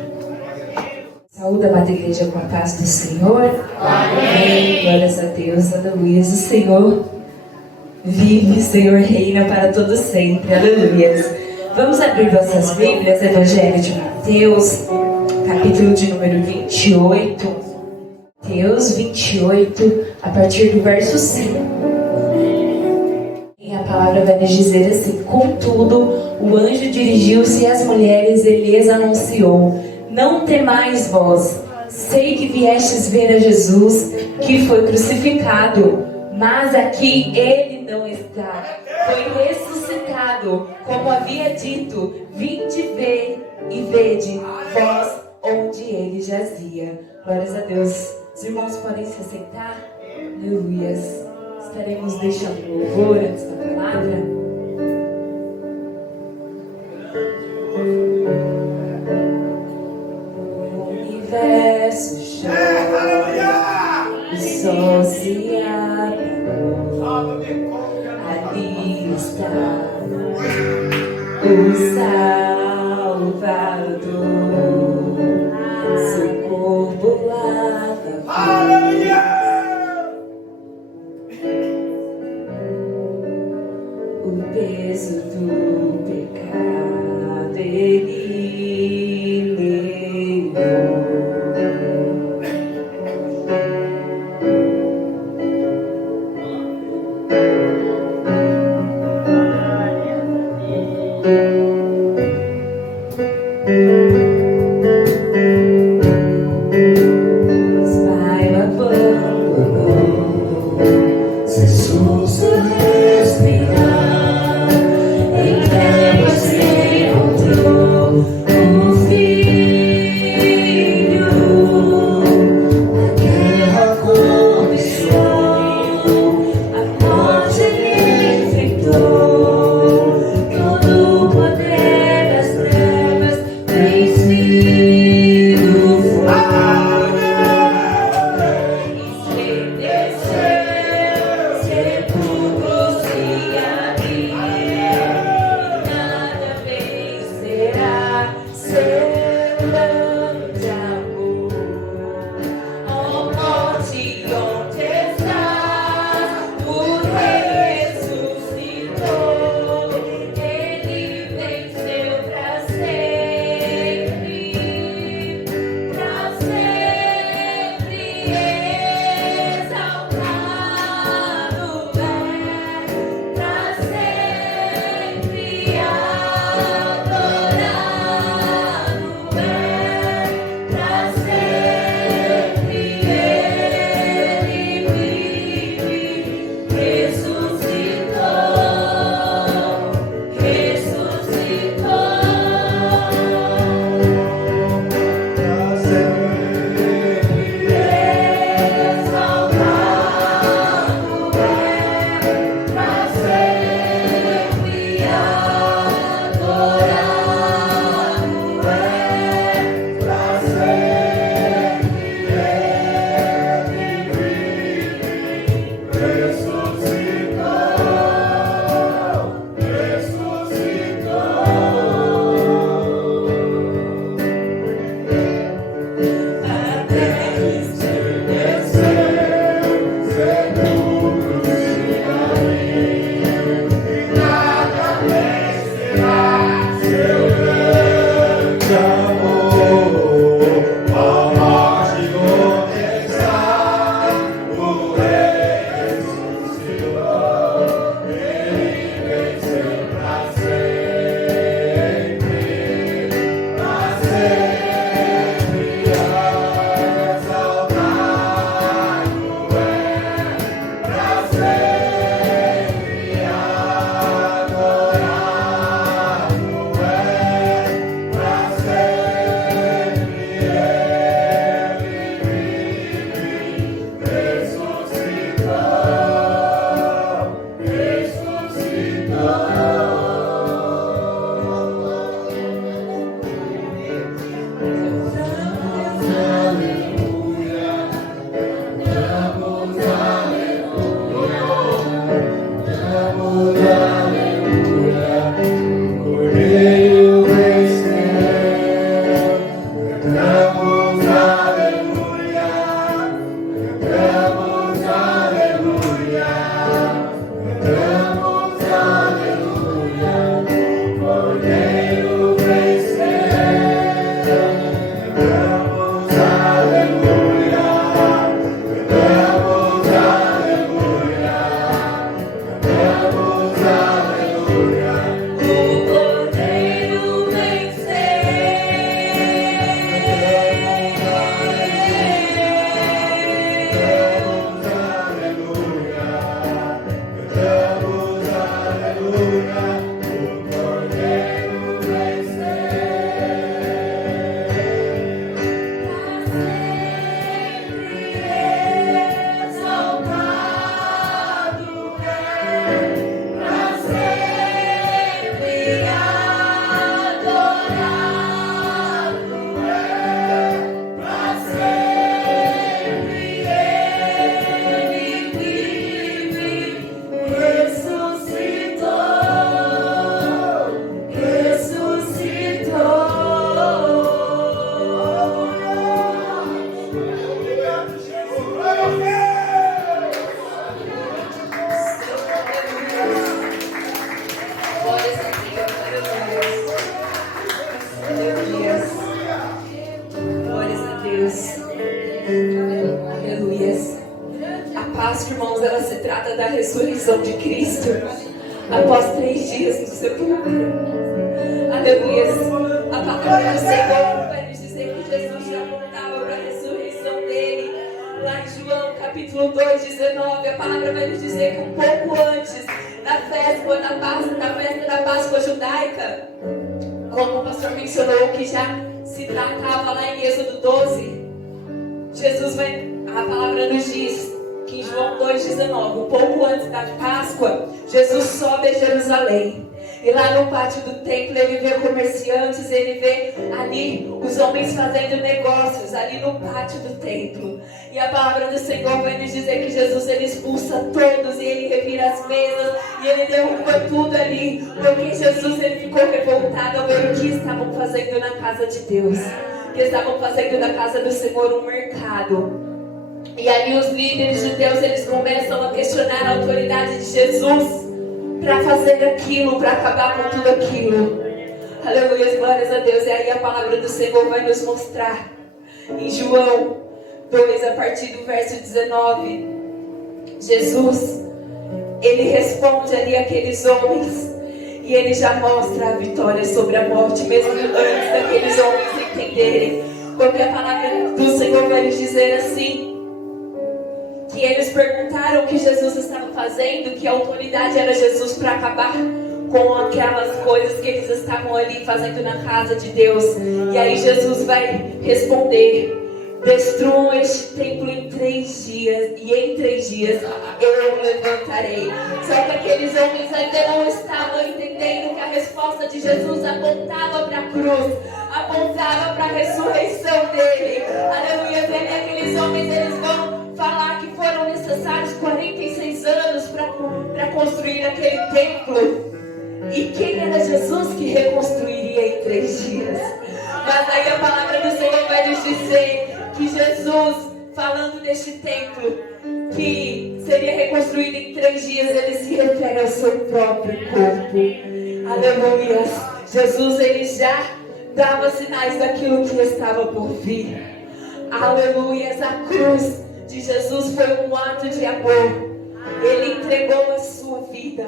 Saúde a amada igreja com a paz do Senhor. Amém. Glórias a Deus, aleluia. O Senhor Vive, Senhor, reina para todo sempre. Aleluias. Vamos abrir vossas Bíblias, Evangelho de Mateus, capítulo de número 28. Mateus 28, a partir do verso 5. E a palavra vai nos dizer assim: contudo, o anjo dirigiu-se às mulheres e lhes anunciou: não temais vós, sei que viestes ver a Jesus, que foi crucificado, mas aqui ele não está, foi ressuscitado, como havia dito. Vinde ver e vede vós onde ele jazia. Glórias a Deus. Os irmãos podem se assentar. Aleluias. Estaremos deixando louvor antes da palavra. O universo chora, o sol se apagou. Ali está o Salvador, seu corpo lava o peso do pecado ele levou. Encontrou o Filho. ressurreição de Cristo após 3 dias no sepulcro. Aleluia. A palavra do Senhor vai nos dizer que Jesus já apontava para a ressurreição dele. Lá em João capítulo 2, 19, a palavra vai nos dizer que um pouco antes da festa da Páscoa judaica, como o pastor mencionou, que já se tratava lá em Êxodo 12, a palavra nos diz que em João 2,19, um pouco antes da Páscoa, Jesus sobe a Jerusalém. E lá no pátio do templo ele vê comerciantes, ele vê ali os homens fazendo negócios, ali no pátio do templo. E a palavra do Senhor vai nos dizer que Jesus ele expulsa todos, e ele revira as mesas, e ele derruba tudo ali, porque Jesus ele ficou revoltado ao ver o que estavam fazendo na casa de Deus, que estavam fazendo da casa do Senhor um mercado. E ali os líderes judeus eles começam a questionar a autoridade de Jesus para fazer aquilo, para acabar com tudo aquilo. Aleluia, glórias a Deus. E aí a palavra do Senhor vai nos mostrar em João 2, a partir do verso 19, Jesus ele responde ali àqueles homens, e ele já mostra a vitória sobre a morte, mesmo antes daqueles homens entenderem, porque a palavra do Senhor vai nos dizer assim, que eles perguntaram o que Jesus estava fazendo, que a autoridade era Jesus para acabar com aquelas coisas que eles estavam ali fazendo na casa de Deus. E aí Jesus vai responder: destruam este templo em 3 dias, e em 3 dias eu o levantarei. Só que aqueles homens ainda não estavam entendendo que a resposta de Jesus apontava para a cruz, apontava para a ressurreição dele. Aleluia. E aqueles homens eles vão falar que foram necessários 46 anos para construir aquele templo. E quem era Jesus que reconstruiria em 3 dias? Mas aí a palavra do Senhor vai nos dizer que Jesus, falando deste templo que seria reconstruído em 3 dias, ele se refere ao seu próprio corpo. Aleluia. Jesus ele já dava sinais daquilo que estava por vir. Aleluia. A cruz de Jesus foi um ato de amor. Ele entregou a sua vida,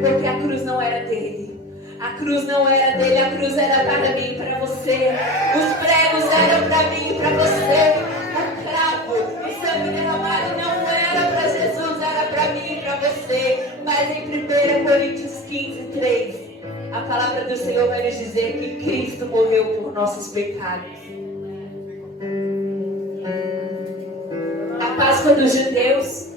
porque a cruz não era dele. A cruz não era dele, a cruz era para mim e para você. Os pregos eram para mim e para você. O cravo, o sangue derramado não era para Jesus, era para mim e para você. Mas em 1 Coríntios 15, 3, a palavra do Senhor vai nos dizer que Cristo morreu por nossos pecados. A Páscoa dos judeus,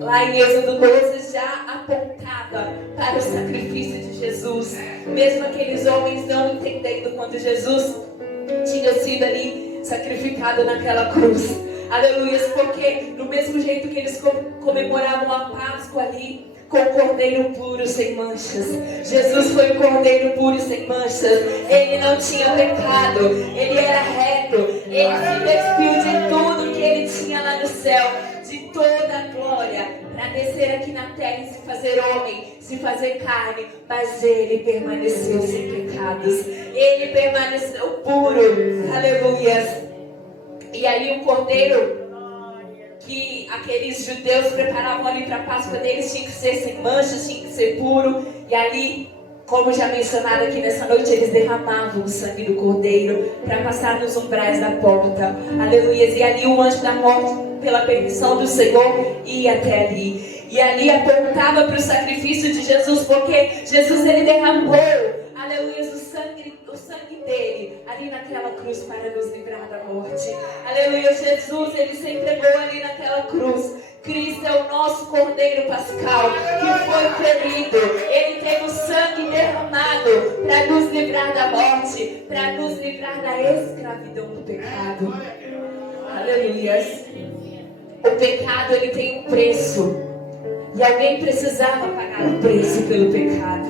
lá em Êxodo 12, já apontava para o sacrifício de Jesus. Mesmo aqueles homens não entendendo quando Jesus tinha sido ali sacrificado naquela cruz. Aleluia, porque do mesmo jeito que eles comemoravam a Páscoa ali, com o cordeiro puro sem manchas. Jesus foi o cordeiro puro sem manchas. Ele não tinha pecado, ele era reto, ele se despiu de tudo que ele tinha lá no céu, de toda a glória, para descer aqui na terra e se fazer homem, se fazer carne. Mas ele permaneceu sem pecados, ele permaneceu puro. Aleluia. E aí o cordeiro que aqueles judeus preparavam ali para a Páscoa deles tinha que ser sem manchas, tinha que ser puro. E ali, como já mencionado aqui nessa noite, eles derramavam o sangue do cordeiro para passar nos umbrais da porta. Aleluia. E ali o anjo da morte, pela permissão do Senhor, ia até ali. E ali apontava para o sacrifício de Jesus, porque Jesus ele derramou, aleluia, o sangue dele ali naquela cruz para nos livrar da morte. Aleluia. Jesus ele se entregou ali naquela cruz. Cristo é o nosso Cordeiro Pascal que foi ferido. Ele tem o sangue derramado para nos livrar da morte, para nos livrar da escravidão do pecado. Aleluia. O pecado ele tem um preço, e alguém precisava pagar o preço pelo pecado.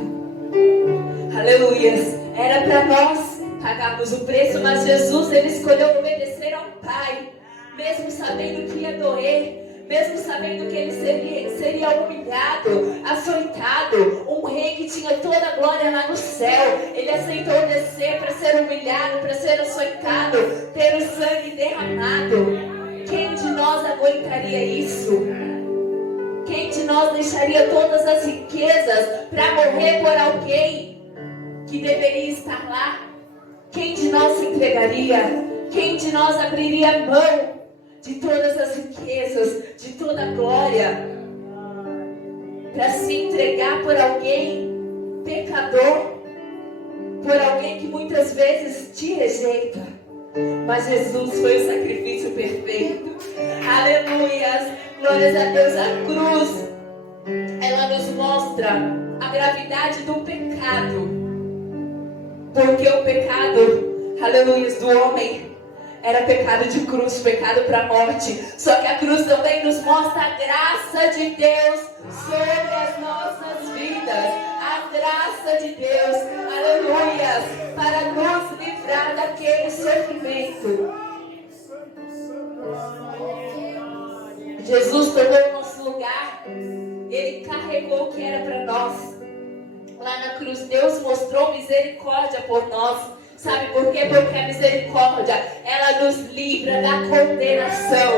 Aleluia. Era para nós pagarmos o preço, mas Jesus ele escolheu obedecer ao Pai, mesmo sabendo que ia doer, mesmo sabendo que ele seria humilhado, açoitado. Um rei que tinha toda a glória lá no céu, ele aceitou descer para ser humilhado, para ser açoitado, ter o sangue derramado. Quem de nós aguentaria isso? Quem de nós nós deixaria todas as riquezas para morrer por alguém que deveria estar lá? Quem de nós se entregaria? Quem de nós abriria mão de todas as riquezas, de toda a glória, para se entregar por alguém pecador, por alguém que muitas vezes te rejeita? Mas Jesus foi o sacrifício perfeito. Aleluias, glórias a Deus. A cruz, ela nos mostra a gravidade do pecado, porque o pecado, aleluias, do homem era pecado de cruz, pecado para a morte. Só que a cruz também nos mostra a graça de Deus sobre as nossas vidas. A graça de Deus, aleluias, para nos livrar daquele sofrimento. Jesus tomou o nosso lugar. Ele carregou o que era para nós. Lá na cruz, Deus mostrou misericórdia por nós. Sabe por quê? Porque a misericórdia, ela nos livra da condenação.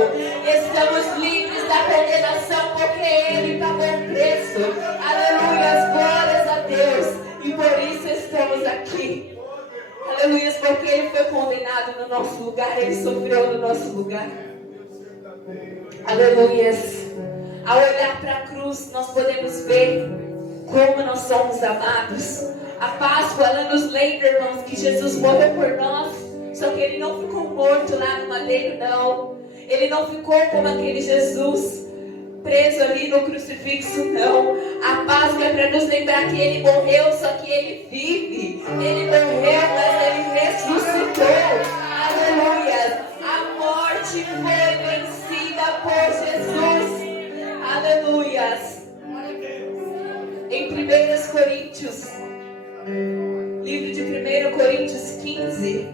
Estamos livres da condenação porque Ele pagou o preço. Aleluia, glórias a Deus. E por isso estamos aqui. Aleluia, porque Ele foi condenado no nosso lugar. Ele sofreu no nosso lugar. Aleluia. Ao olhar para a cruz, nós podemos ver como nós somos amados. A Páscoa, ela nos lembra, irmãos, que Jesus morreu por nós. Só que Ele não ficou morto lá no madeiro, não. Ele não ficou como aquele Jesus preso ali no crucifixo, não. A Páscoa é para nos lembrar que Ele morreu, só que Ele vive. Ele morreu, mas Ele ressuscitou. Aleluia. A morte foi vencida por Jesus. Aleluia. Em 1 Coríntios, livro de 1 Coríntios 15,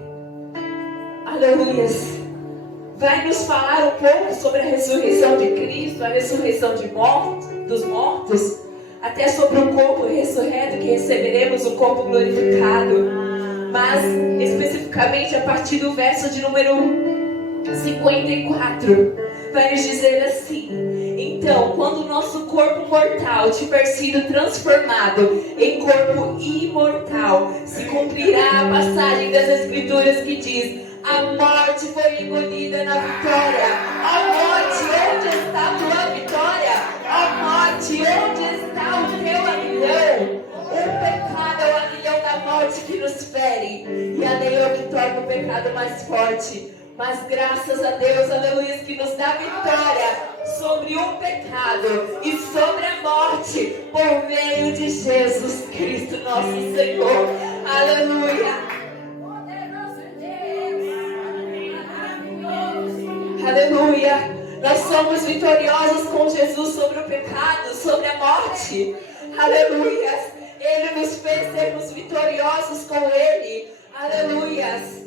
aleluia, vai nos falar um pouco sobre a ressurreição de Cristo, a ressurreição dos mortos, até sobre o corpo ressurreto, que receberemos o corpo glorificado. Mas especificamente a partir do verso de número 54, vai nos dizer assim: então, quando o nosso corpo mortal tiver sido transformado em corpo imortal, se cumprirá a passagem das Escrituras que diz: a morte foi engolida na vitória. Ó morte, onde está a tua vitória? Ó morte, onde está o teu aguilhão? O pecado é o aguilhão da morte que nos fere, e a lei é o que torna o pecado mais forte. Mas graças a Deus, aleluia, que nos dá vitória sobre o pecado e sobre a morte por meio de Jesus Cristo, nosso Senhor. Aleluia. Aleluia. Nós somos vitoriosos com Jesus sobre o pecado, sobre a morte. Aleluia. Ele nos fez sermos vitoriosos com Ele. Aleluia.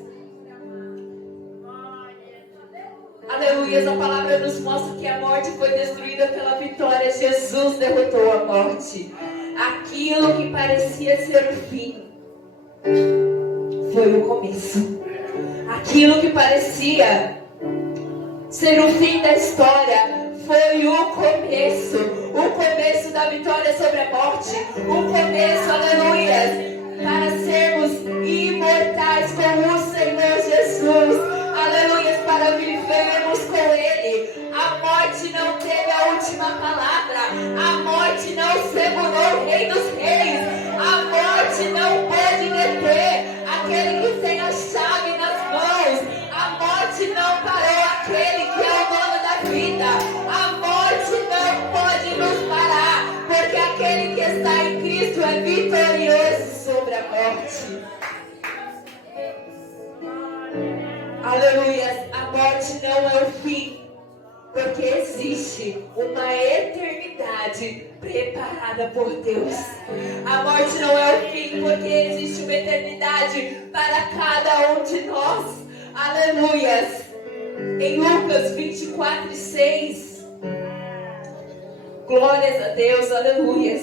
Aleluia, a palavra nos mostra que a morte foi destruída pela vitória. Jesus derrotou a morte. Aquilo que parecia ser o fim foi o começo. Aquilo que parecia ser o fim da história foi o começo. O começo da vitória sobre a morte. O começo, aleluia, para sermos imortais com o Senhor Jesus. Aleluia, para vivermos com Ele. A morte não teve a última palavra. A morte não segurou o Rei dos Reis. A morte não pode deter aquele que tem a chave nas mãos. A morte não parou aquele que é o dono da vida. A morte não pode nos parar, porque aquele que está em Cristo é vitorioso sobre a morte. Aleluia, a morte não é o fim, porque existe uma eternidade preparada por Deus. A morte não é o fim, porque existe uma eternidade para cada um de nós. Aleluia. Em Lucas 24:6, glórias a Deus, aleluia,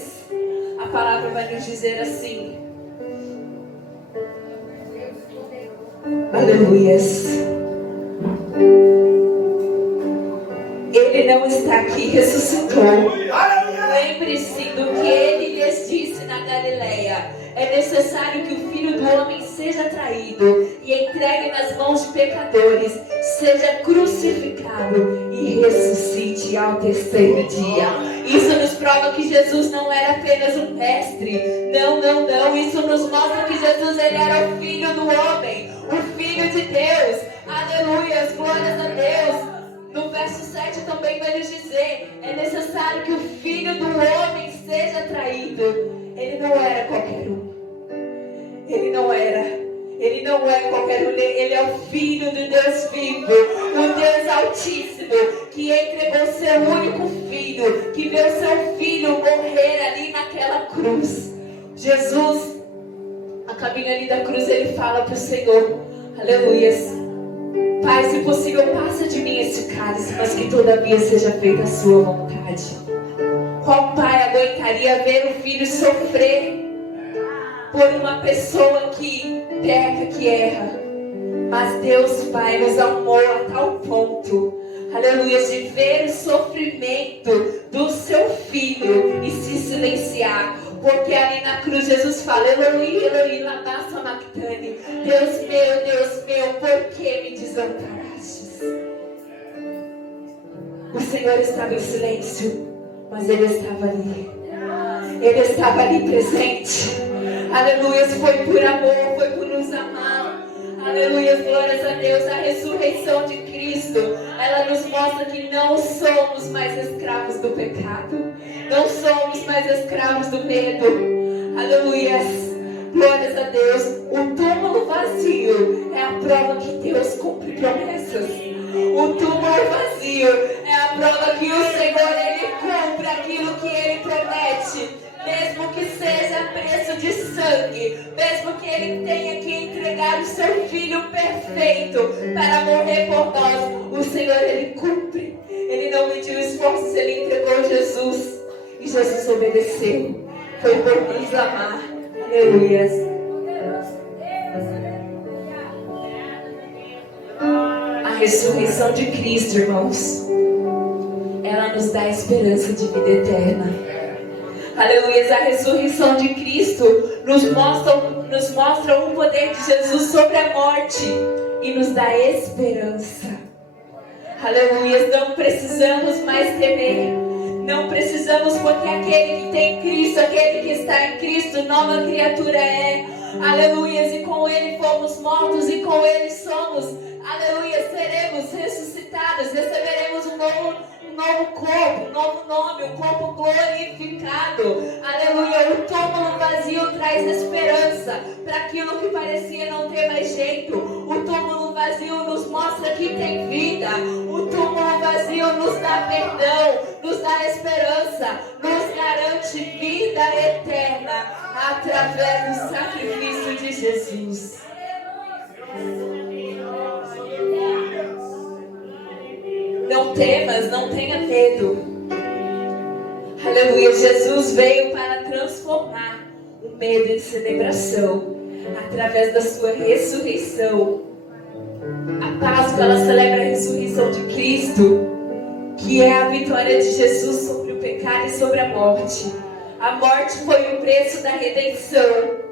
a palavra vai nos dizer assim: aleluias. Ele não está aqui, ressuscitou. lembre-se do que ele lhes disse na Galileia. É necessário que o Filho do Homem seja traído e entregue nas mãos de pecadores, seja crucificado e ressuscite ao terceiro dia. Isso nos prova que Jesus não era apenas um mestre. Não. Isso nos mostra que Jesus, ele era o Filho do Homem, o Filho de Deus. Aleluia, glórias a Deus. No verso 7 também vai nos dizer: é necessário que o Filho do Homem seja traído. Ele não era qualquer um. Ele não é qualquer um. Ele é o Filho do Deus vivo, o Deus Altíssimo, que entregou seu único Filho, que viu seu Filho morrer ali naquela cruz. Jesus, a caminho ali da cruz, ele fala para o Senhor: aleluias, Pai, se possível, passa de mim esse cálice, mas que todavia seja feita a sua vontade. Qual pai aguentaria ver o filho sofrer por uma pessoa que peca, que erra? Mas Deus Pai nos amou a tal ponto, aleluia, de ver o sofrimento do seu filho e se silenciar. Porque ali na cruz Jesus fala: Eloi, Eloi, lama sabachthani. Deus meu, por que me desamparastes? O Senhor estava em silêncio, mas Ele estava ali. Ele estava ali presente. Aleluia, foi por amor, foi por nos amar. Aleluia, glórias a Deus. A ressurreição de Cristo, ela nos mostra que não somos mais escravos do pecado. Não somos mais escravos do medo. Aleluia, glórias a Deus. O túmulo vazio é a prova que Deus cumpre promessas. O túmulo vazio é a prova que o Senhor, Ele cumpre aquilo que Ele promete. Mesmo que seja a preço de sangue, mesmo que Ele tenha que entregar o seu Filho perfeito para morrer por nós, o Senhor, Ele cumpre. Ele não mediu esforços, Ele entregou Jesus. E Jesus obedeceu. Foi por nos amar. Aleluia. A ressurreição de Cristo, irmãos, ela nos dá esperança de vida eterna. Aleluia, a ressurreição de Cristo nos mostra o poder de Jesus sobre a morte e nos dá esperança. Aleluia, não precisamos mais temer. Não precisamos, porque aquele que tem Cristo, aquele que está em Cristo, nova criatura é. Aleluia, e com Ele fomos mortos e com Ele somos. Aleluia, seremos ressuscitados, receberemos um novo corpo, um novo nome, um corpo glorificado. Aleluia, o túmulo vazio traz esperança para aquilo que parecia não ter mais jeito. O túmulo vazio nos mostra que tem vida. O túmulo vazio nos dá perdão, nos dá esperança, nos garante vida eterna através do sacrifício de Jesus. Não temas, não tenha medo. Aleluia, Jesus veio para transformar o medo em celebração através da sua ressurreição. A Páscoa, ela celebra a ressurreição de Cristo, que é a vitória de Jesus sobre o pecado e sobre a morte. A morte foi o preço da redenção.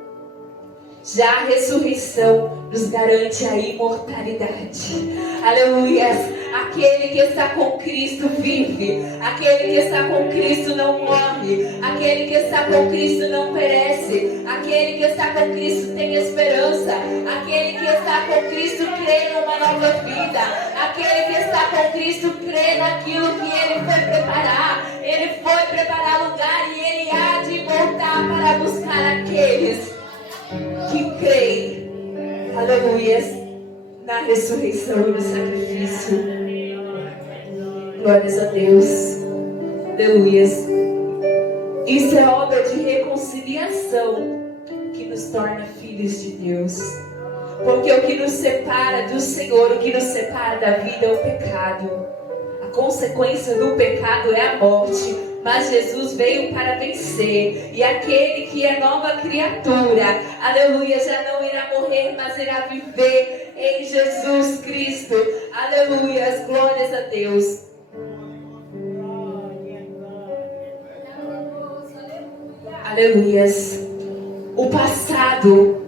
Já a ressurreição nos garante a imortalidade. Aleluia. Aquele que está com Cristo vive. Aquele que está com Cristo não morre. Aquele que está com Cristo não perece. Aquele que está com Cristo tem esperança. Aquele que está com Cristo crê numa nova vida. Aquele que está com Cristo crê naquilo que Ele foi preparar. Ele foi preparar lugar e Ele há de voltar para buscar aqueles que creem, aleluia, na ressurreição e no sacrifício. Glórias a Deus, aleluia. Isso é obra de reconciliação que nos torna filhos de Deus. Porque o que nos separa do Senhor, o que nos separa da vida é o pecado. A consequência do pecado é a morte. Mas Jesus veio para vencer. E aquele que é nova criatura, aleluia, já não irá morrer, mas irá viver em Jesus Cristo. Aleluia, as glórias a Deus. Aleluias. O passado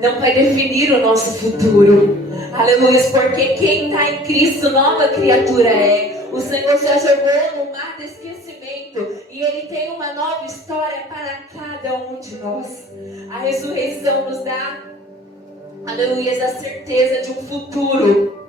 não vai definir o nosso futuro. Aleluias, porque quem está em Cristo, nova criatura é. O Senhor já jogou no mar do esquecimento e Ele tem uma nova história para cada um de nós. A ressurreição nos dá, aleluias, a certeza de um futuro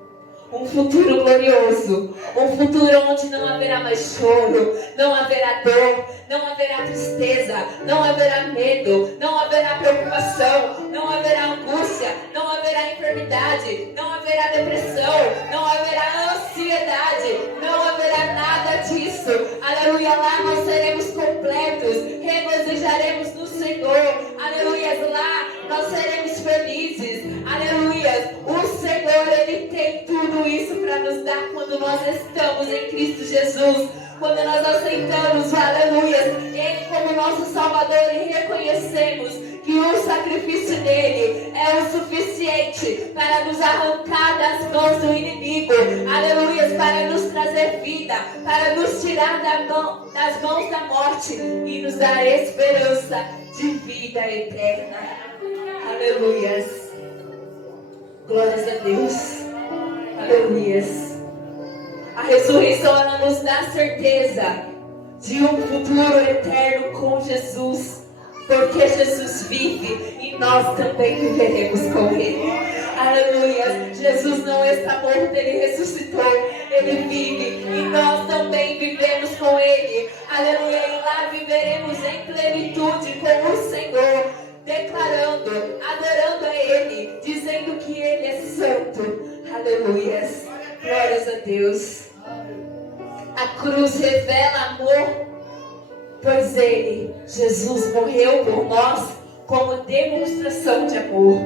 glorioso, um futuro onde não haverá mais choro, não haverá dor, não haverá tristeza, não haverá medo, não haverá preocupação, não haverá angústia, não haverá enfermidade, não haverá depressão, não haverá ansiedade, não haverá nada disso. Aleluia, lá nós seremos completos, regozijaremos no Senhor. Aleluia, lá nós seremos felizes. Aleluia, o Senhor, Ele tem tudo isso para nos dar quando nós estamos em Cristo Jesus. Quando nós aceitamos, aleluia, Ele como nosso Salvador e reconhecemos que o sacrifício dele é o suficiente para nos arrancar das mãos do inimigo, aleluia, para nos trazer vida, para nos tirar das mãos da morte e nos dar esperança de vida eterna. Aleluia. Glórias a Deus. Aleluias. A ressurreição, ela nos dá certeza de um futuro eterno com Jesus, porque Jesus vive e nós também viveremos com Ele. Aleluia. Jesus não está morto, Ele ressuscitou, Ele vive e nós também vivemos com Ele. Aleluia. E lá viveremos em plenitude com o Senhor, declarando, adorando a Ele, dizendo que Ele é santo. Aleluia. Glórias a Deus. A cruz revela amor, pois Ele, Jesus, morreu por nós como demonstração de amor.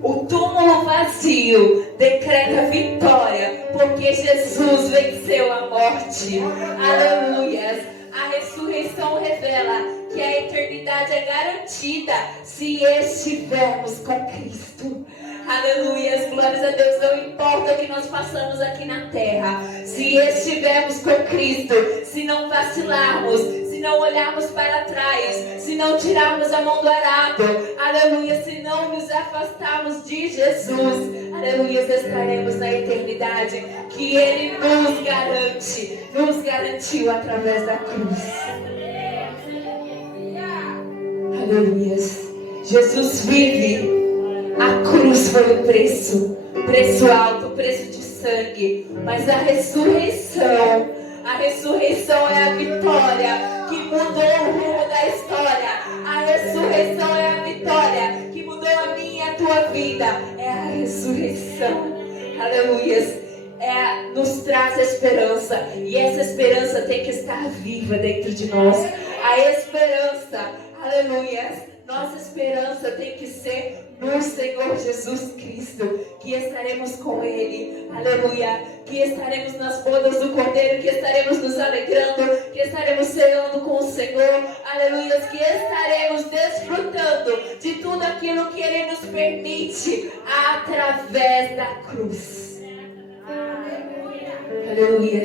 O túmulo vazio decreta vitória, porque Jesus venceu a morte. Aleluia. A ressurreição revela que a eternidade é garantida se estivermos com Cristo. Aleluia, glórias a Deus. Não importa o que nós façamos aqui na terra, se estivermos com Cristo, se não vacilarmos, se não olharmos para trás, se não tirarmos a mão do arado, aleluia, se não nos afastarmos de Jesus, aleluia, estaremos na eternidade que Ele nos garantiu através da cruz. Aleluia. Jesus vive. A cruz foi o preço alto, preço de sangue. Mas a ressurreição é a vitória que mudou o rumo da história. A ressurreição é a vitória que mudou a minha e a tua vida. É a ressurreição. Aleluia. Nos traz esperança. E essa esperança tem que estar viva dentro de nós. A esperança, aleluia. Nossa esperança tem que ser no Senhor Jesus Cristo, que estaremos com Ele, aleluia, que estaremos nas bodas do Cordeiro, que estaremos nos alegrando, que estaremos ceando com o Senhor, aleluia, que estaremos desfrutando de tudo aquilo que Ele nos permite através da cruz. Aleluia.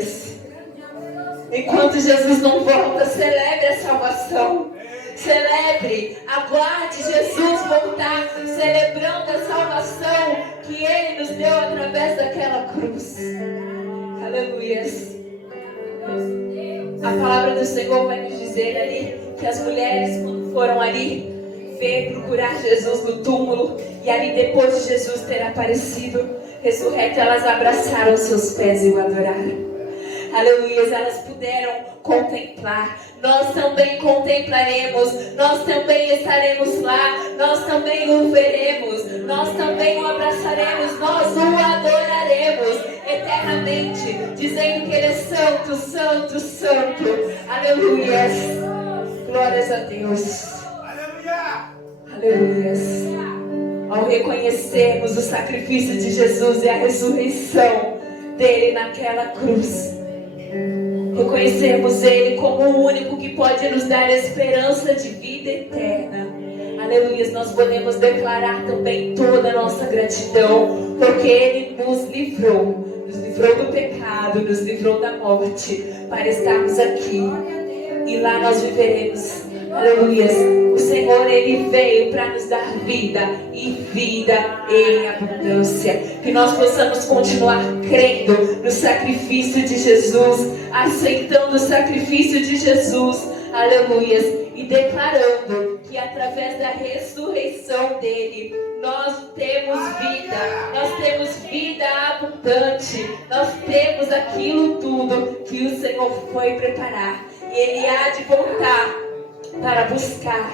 Enquanto Jesus não volta, celebre a salvação. Celebre, aguarde Jesus voltar, celebrando a salvação que Ele nos deu através daquela cruz. Aleluia. A palavra do Senhor vai nos dizer ali que as mulheres, quando foram ali procurar Jesus no túmulo, e ali depois de Jesus ter aparecido ressurreto, elas abraçaram seus pés e o adoraram. Aleluia, elas puderam contemplar. Nós também contemplaremos, nós também estaremos lá, nós também o veremos, nós também o abraçaremos, nós o adoraremos eternamente, dizendo que Ele é santo, santo, santo. Aleluia. Glórias a Deus. Aleluia. Ao reconhecermos o sacrifício de Jesus e a ressurreição dele naquela cruz, reconhecermos Ele como o único que pode nos dar esperança de vida eterna. Aleluia, nós podemos declarar também toda a nossa gratidão, porque Ele nos livrou do pecado, nos livrou da morte, para estarmos aqui. e lá nós viveremos. Aleluia. O Senhor, Ele veio para nos dar vida e vida em abundância. Que nós possamos continuar crendo no sacrifício de Jesus, aceitando o sacrifício de Jesus. Aleluia. E declarando que através da ressurreição dele, nós temos vida abundante, nós temos aquilo tudo que o Senhor foi preparar. E Ele há de voltar para buscar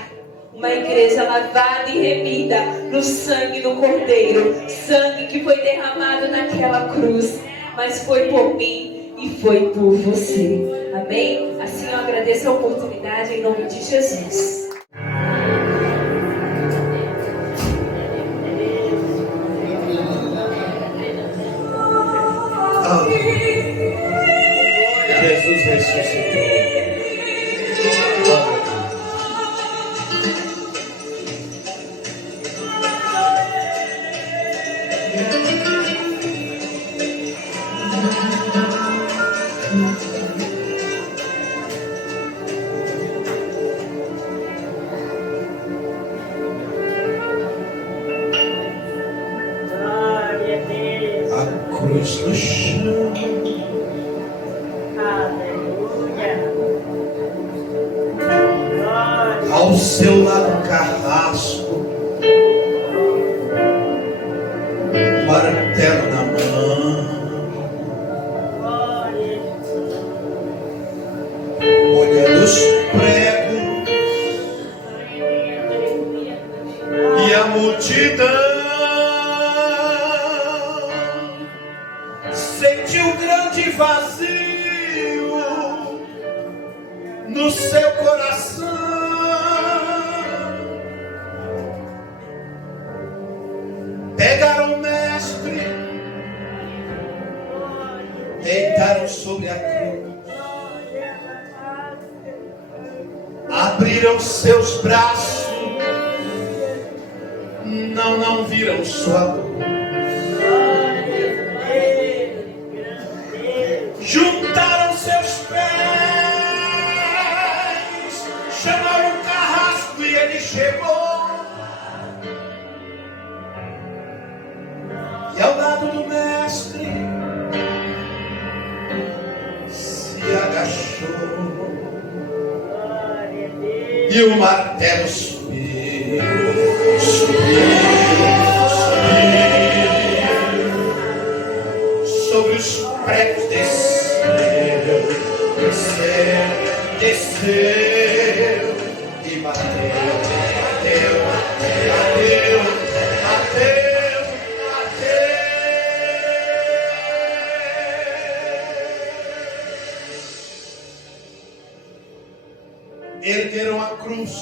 uma igreja lavada e remida no sangue do Cordeiro, sangue que foi derramado naquela cruz, mas foi por mim e foi por você. Amém? Assim eu agradeço a oportunidade em nome de Jesus. Jesus ressuscitou. A cruz no chão. Ao seu lado um carrasco, martelo na mão, olhando os pregos e a multidão sentiu grande vazio no seu coração. Pegaram o mestre, deitaram sobre a cruz, abriram seus braços, não viram sua dor. Juntaram seus pés, chamaram o carrasco e ele chegou. E ao lado do mestre se agachou, e o martelo subiu, sobre os pregos desceu e bateu. Ergueram a cruz,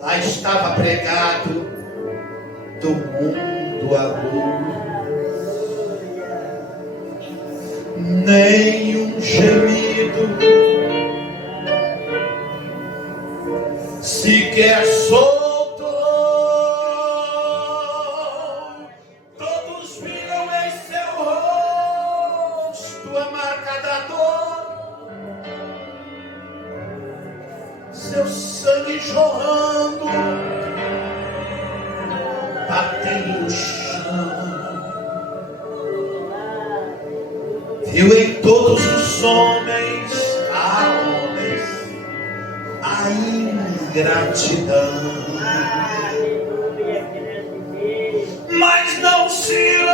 lá estava pregado do mundo a luz. Nenhum gemido, sequer soltou. Todos viram em seu rosto a marca da dor, seu sangue jorrando, batendo no chão. Viu em todos os homens a ingratidão, mas não se irou,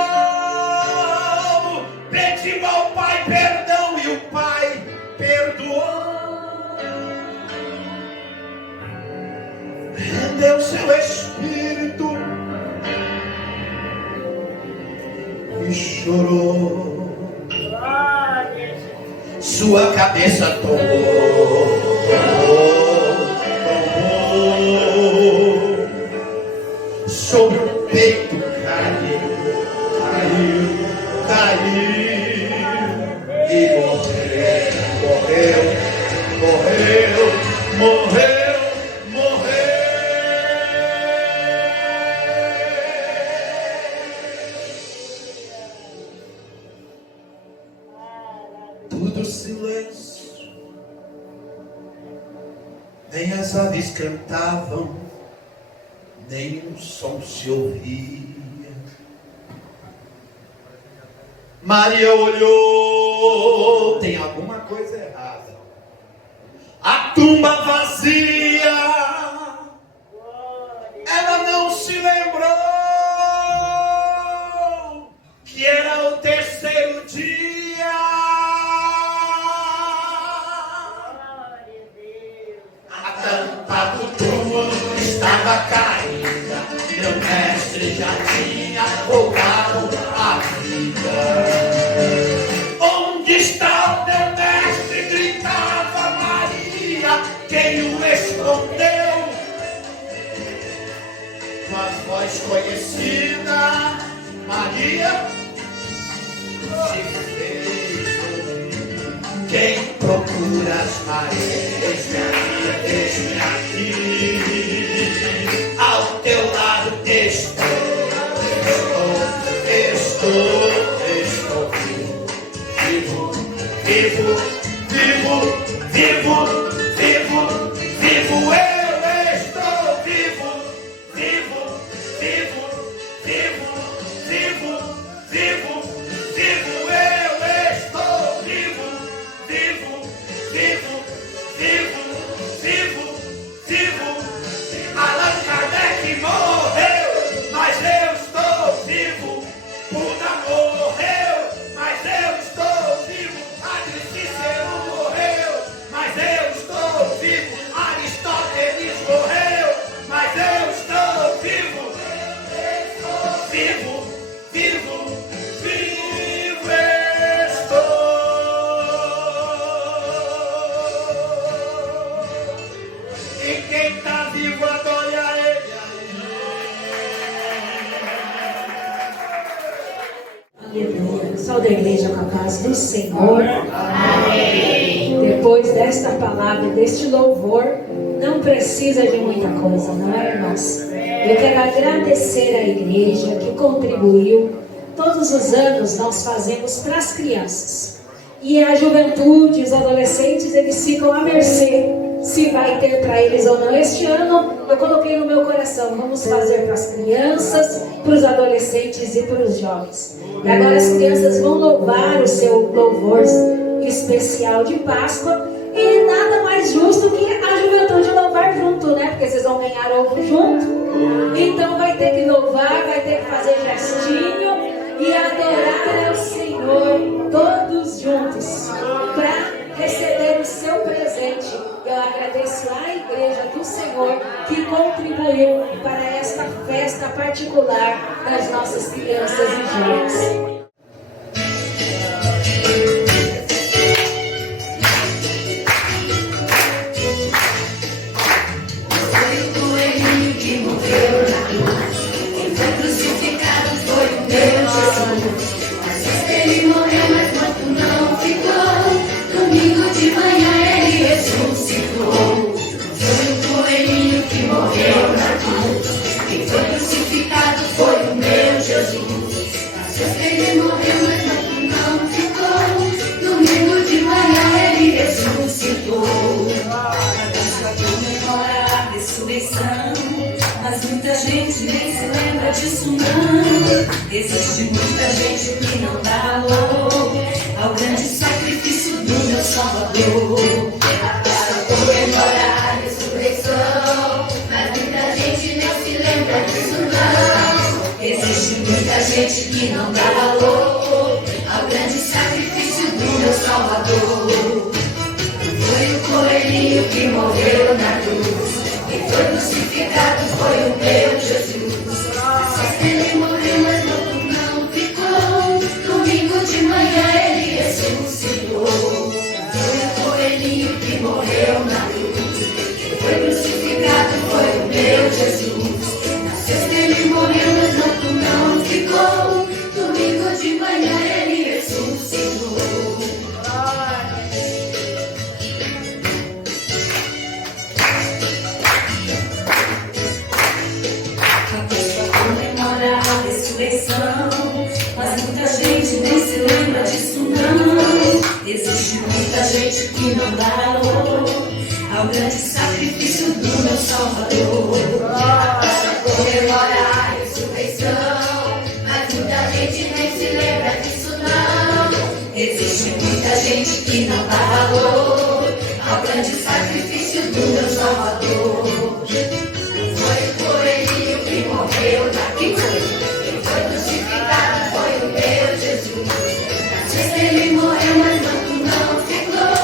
pediu ao Pai perdão e o Pai perdoou. Rendeu seu espírito e chorou. Sua cabeça tombou, sobre o peito caiu e morreu. Tudo silêncio. nem as aves cantavam, nem um som se ouvia. Maria olhou, tem alguma coisa errada. A tumba vazia, ela não se lembrou que era o terceiro dia. A tampa do túmulo estava caída, meu mestre já tinha voltado à vida. Onde está o teu mestre? Gritava Maria, quem o escondeu? Uma voz conhecida, Maria se fez ouvir. Quem procuras, Maria? Eis-me aqui, ao teu lado estou vivo, vivo, vivo, vivo, vivo, vivo, eu estou vivo, vivo, vivo, vivo, vivo, vivo, vivo, eu estou vivo, vivo, vivo, vivo, vivo, vivo. Allan Kardec morreu, mas eu estou vivo. Buda morreu, mas eu estou vivo. Padre Cícero morreu, mas eu estou vivo. Aristóteles morreu, mas eu estou vivo. Vivo, vivo, vivo estou. E quem está vivo adore a Ele. Aleluia. Pessoal da igreja com a paz do Senhor. Amém. Depois desta palavra, deste louvor, não precisa de muita coisa, não é, irmãos? Eu quero agradecer à igreja que contribuiu. Todos os anos nós fazemos para as crianças. E a juventude, os adolescentes, eles ficam à mercê se vai ter para eles ou não. Este ano eu coloquei no meu coração, vamos fazer para as crianças, para os adolescentes e para os jovens. E agora as crianças vão louvar o seu louvor especial de Páscoa. E nada mais justo que a juventude louvar junto, né? Porque vocês vão ganhar ovo junto. Então vai ter que louvar, vai ter que fazer gestinho e adorar ao Senhor todos juntos para receber o seu presente. Eu agradeço à igreja do Senhor que contribuiu para esta festa particular das nossas crianças e jovens. Mas muita gente nem se lembra disso não. Existe muita gente que não dá valor ao grande sacrifício do meu Salvador. Para comemorar a ressurreição, mas muita gente não se lembra disso não. Existe muita gente que não dá valor ao grande sacrifício do meu Salvador. Foi o coelhinho que morreu na cruz, e foi crucificado, foi o meu Jesus. Ele morreu, mas não ficou. Domingo de manhã ele ressuscitou. Foi o coelhinho que morreu na cruz, e foi crucificado, foi o meu Jesus. Na sexta ele morreu, mas não ficou. Domingo de manhã ele ressuscitou. Mas muita gente nem se lembra disso não. Existe muita gente que não dá valor ao grande sacrifício sacrifício do meu Salvador. Comemora a ressurreição, mas muita gente nem se lembra disso não. Existe muita gente que não dá valor ao grande sacrifício do meu Salvador. Foi o coelhinho que morreu naquele coisa. Quem foi crucificado foi o meu Jesus. Na sexta ele morreu, mas não ficou.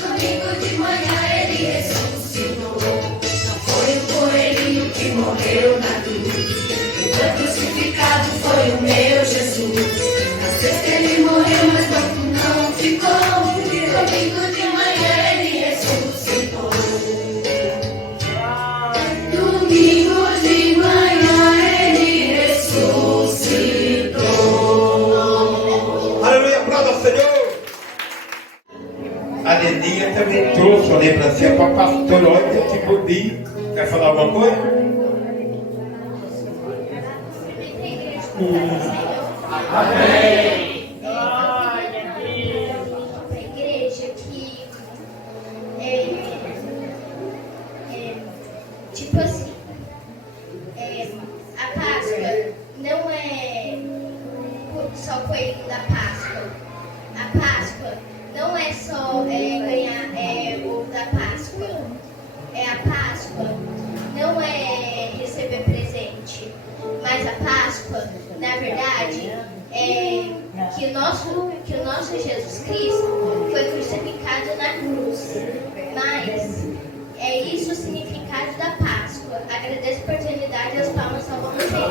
Domingo de manhã ele ressuscitou. Não foi o coelhinho que morreu na cruz. Quem foi crucificado foi o meu Jesus. Na sexta ele morreu, mas não ficou. Domingo de manhã ele ressuscitou. Domingo de manhã ele ressuscitou. Aleluia, aplauda ao Senhor. A Neninha também trouxe uma lembrancinha para a pastora. Olha que bonito. Quer falar alguma coisa? Amém. Glória a Deus. Para a igreja que tipo assim, a Páscoa não é só o coelho da Páscoa. A Páscoa não é só ganhar ovo da Páscoa. A Páscoa não é receber presente. Mas a Páscoa, na verdade, é que o nosso Jesus Cristo foi crucificado na cruz. Mas é isso o significado da Páscoa. Agradeço a oportunidade e as palmas salvam o Senhor.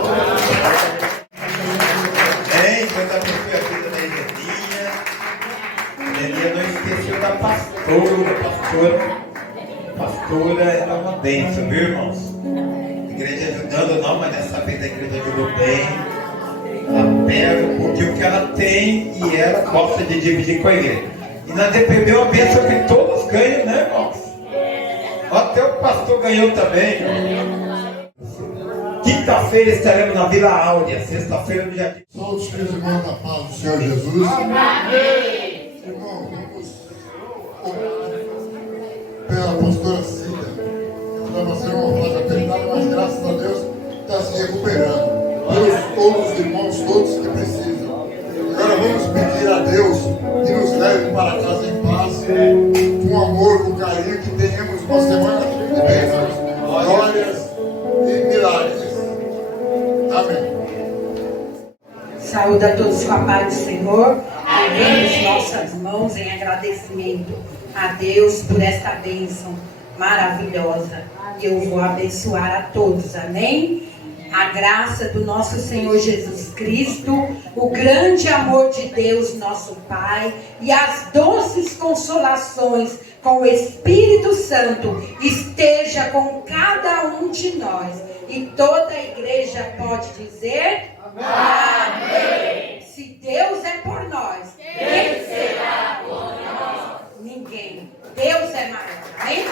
Enquanto a pessoa cuida da Neninha, Neninha não esqueceu da pastora. Pastora é uma bênção, viu, irmãos? A igreja ajudando não, mas dessa vez a igreja ajudou bem. Ela pega um pouquinho que ela tem e ela gosta de dividir com a igreja. E nós recebemos uma bênção que todos ganham, né, irmãos? Até o pastor ganhou também. Quinta-feira estaremos na Vila Áurea, sexta-feira no Jardim. Todos os irmãos da paz do Senhor Jesus. Amém. Irmão, vamos orar pela pastora Cida. Estava sendo uma fraternidade, mas graças a Deus está se recuperando. Deus, todos os irmãos, todos que precisam. Agora vamos pedir a Deus que nos leve para casa em paz, com amor, com carinho, que tenhamos uma semana de bênçãos, glórias e milagres. Amém. Saúde a todos com a paz do Senhor. Erguemos nossas mãos em agradecimento a Deus por esta bênção maravilhosa. E eu vou abençoar a todos. Amém? A graça do nosso Senhor Jesus Cristo, o grande amor de Deus, nosso Pai, e as doces consolações com o Espírito Santo esteja com cada um de nós. E toda a igreja pode dizer: amém. Se Deus é por nós, quem será por nós? Ninguém. Deus é maior. Amém?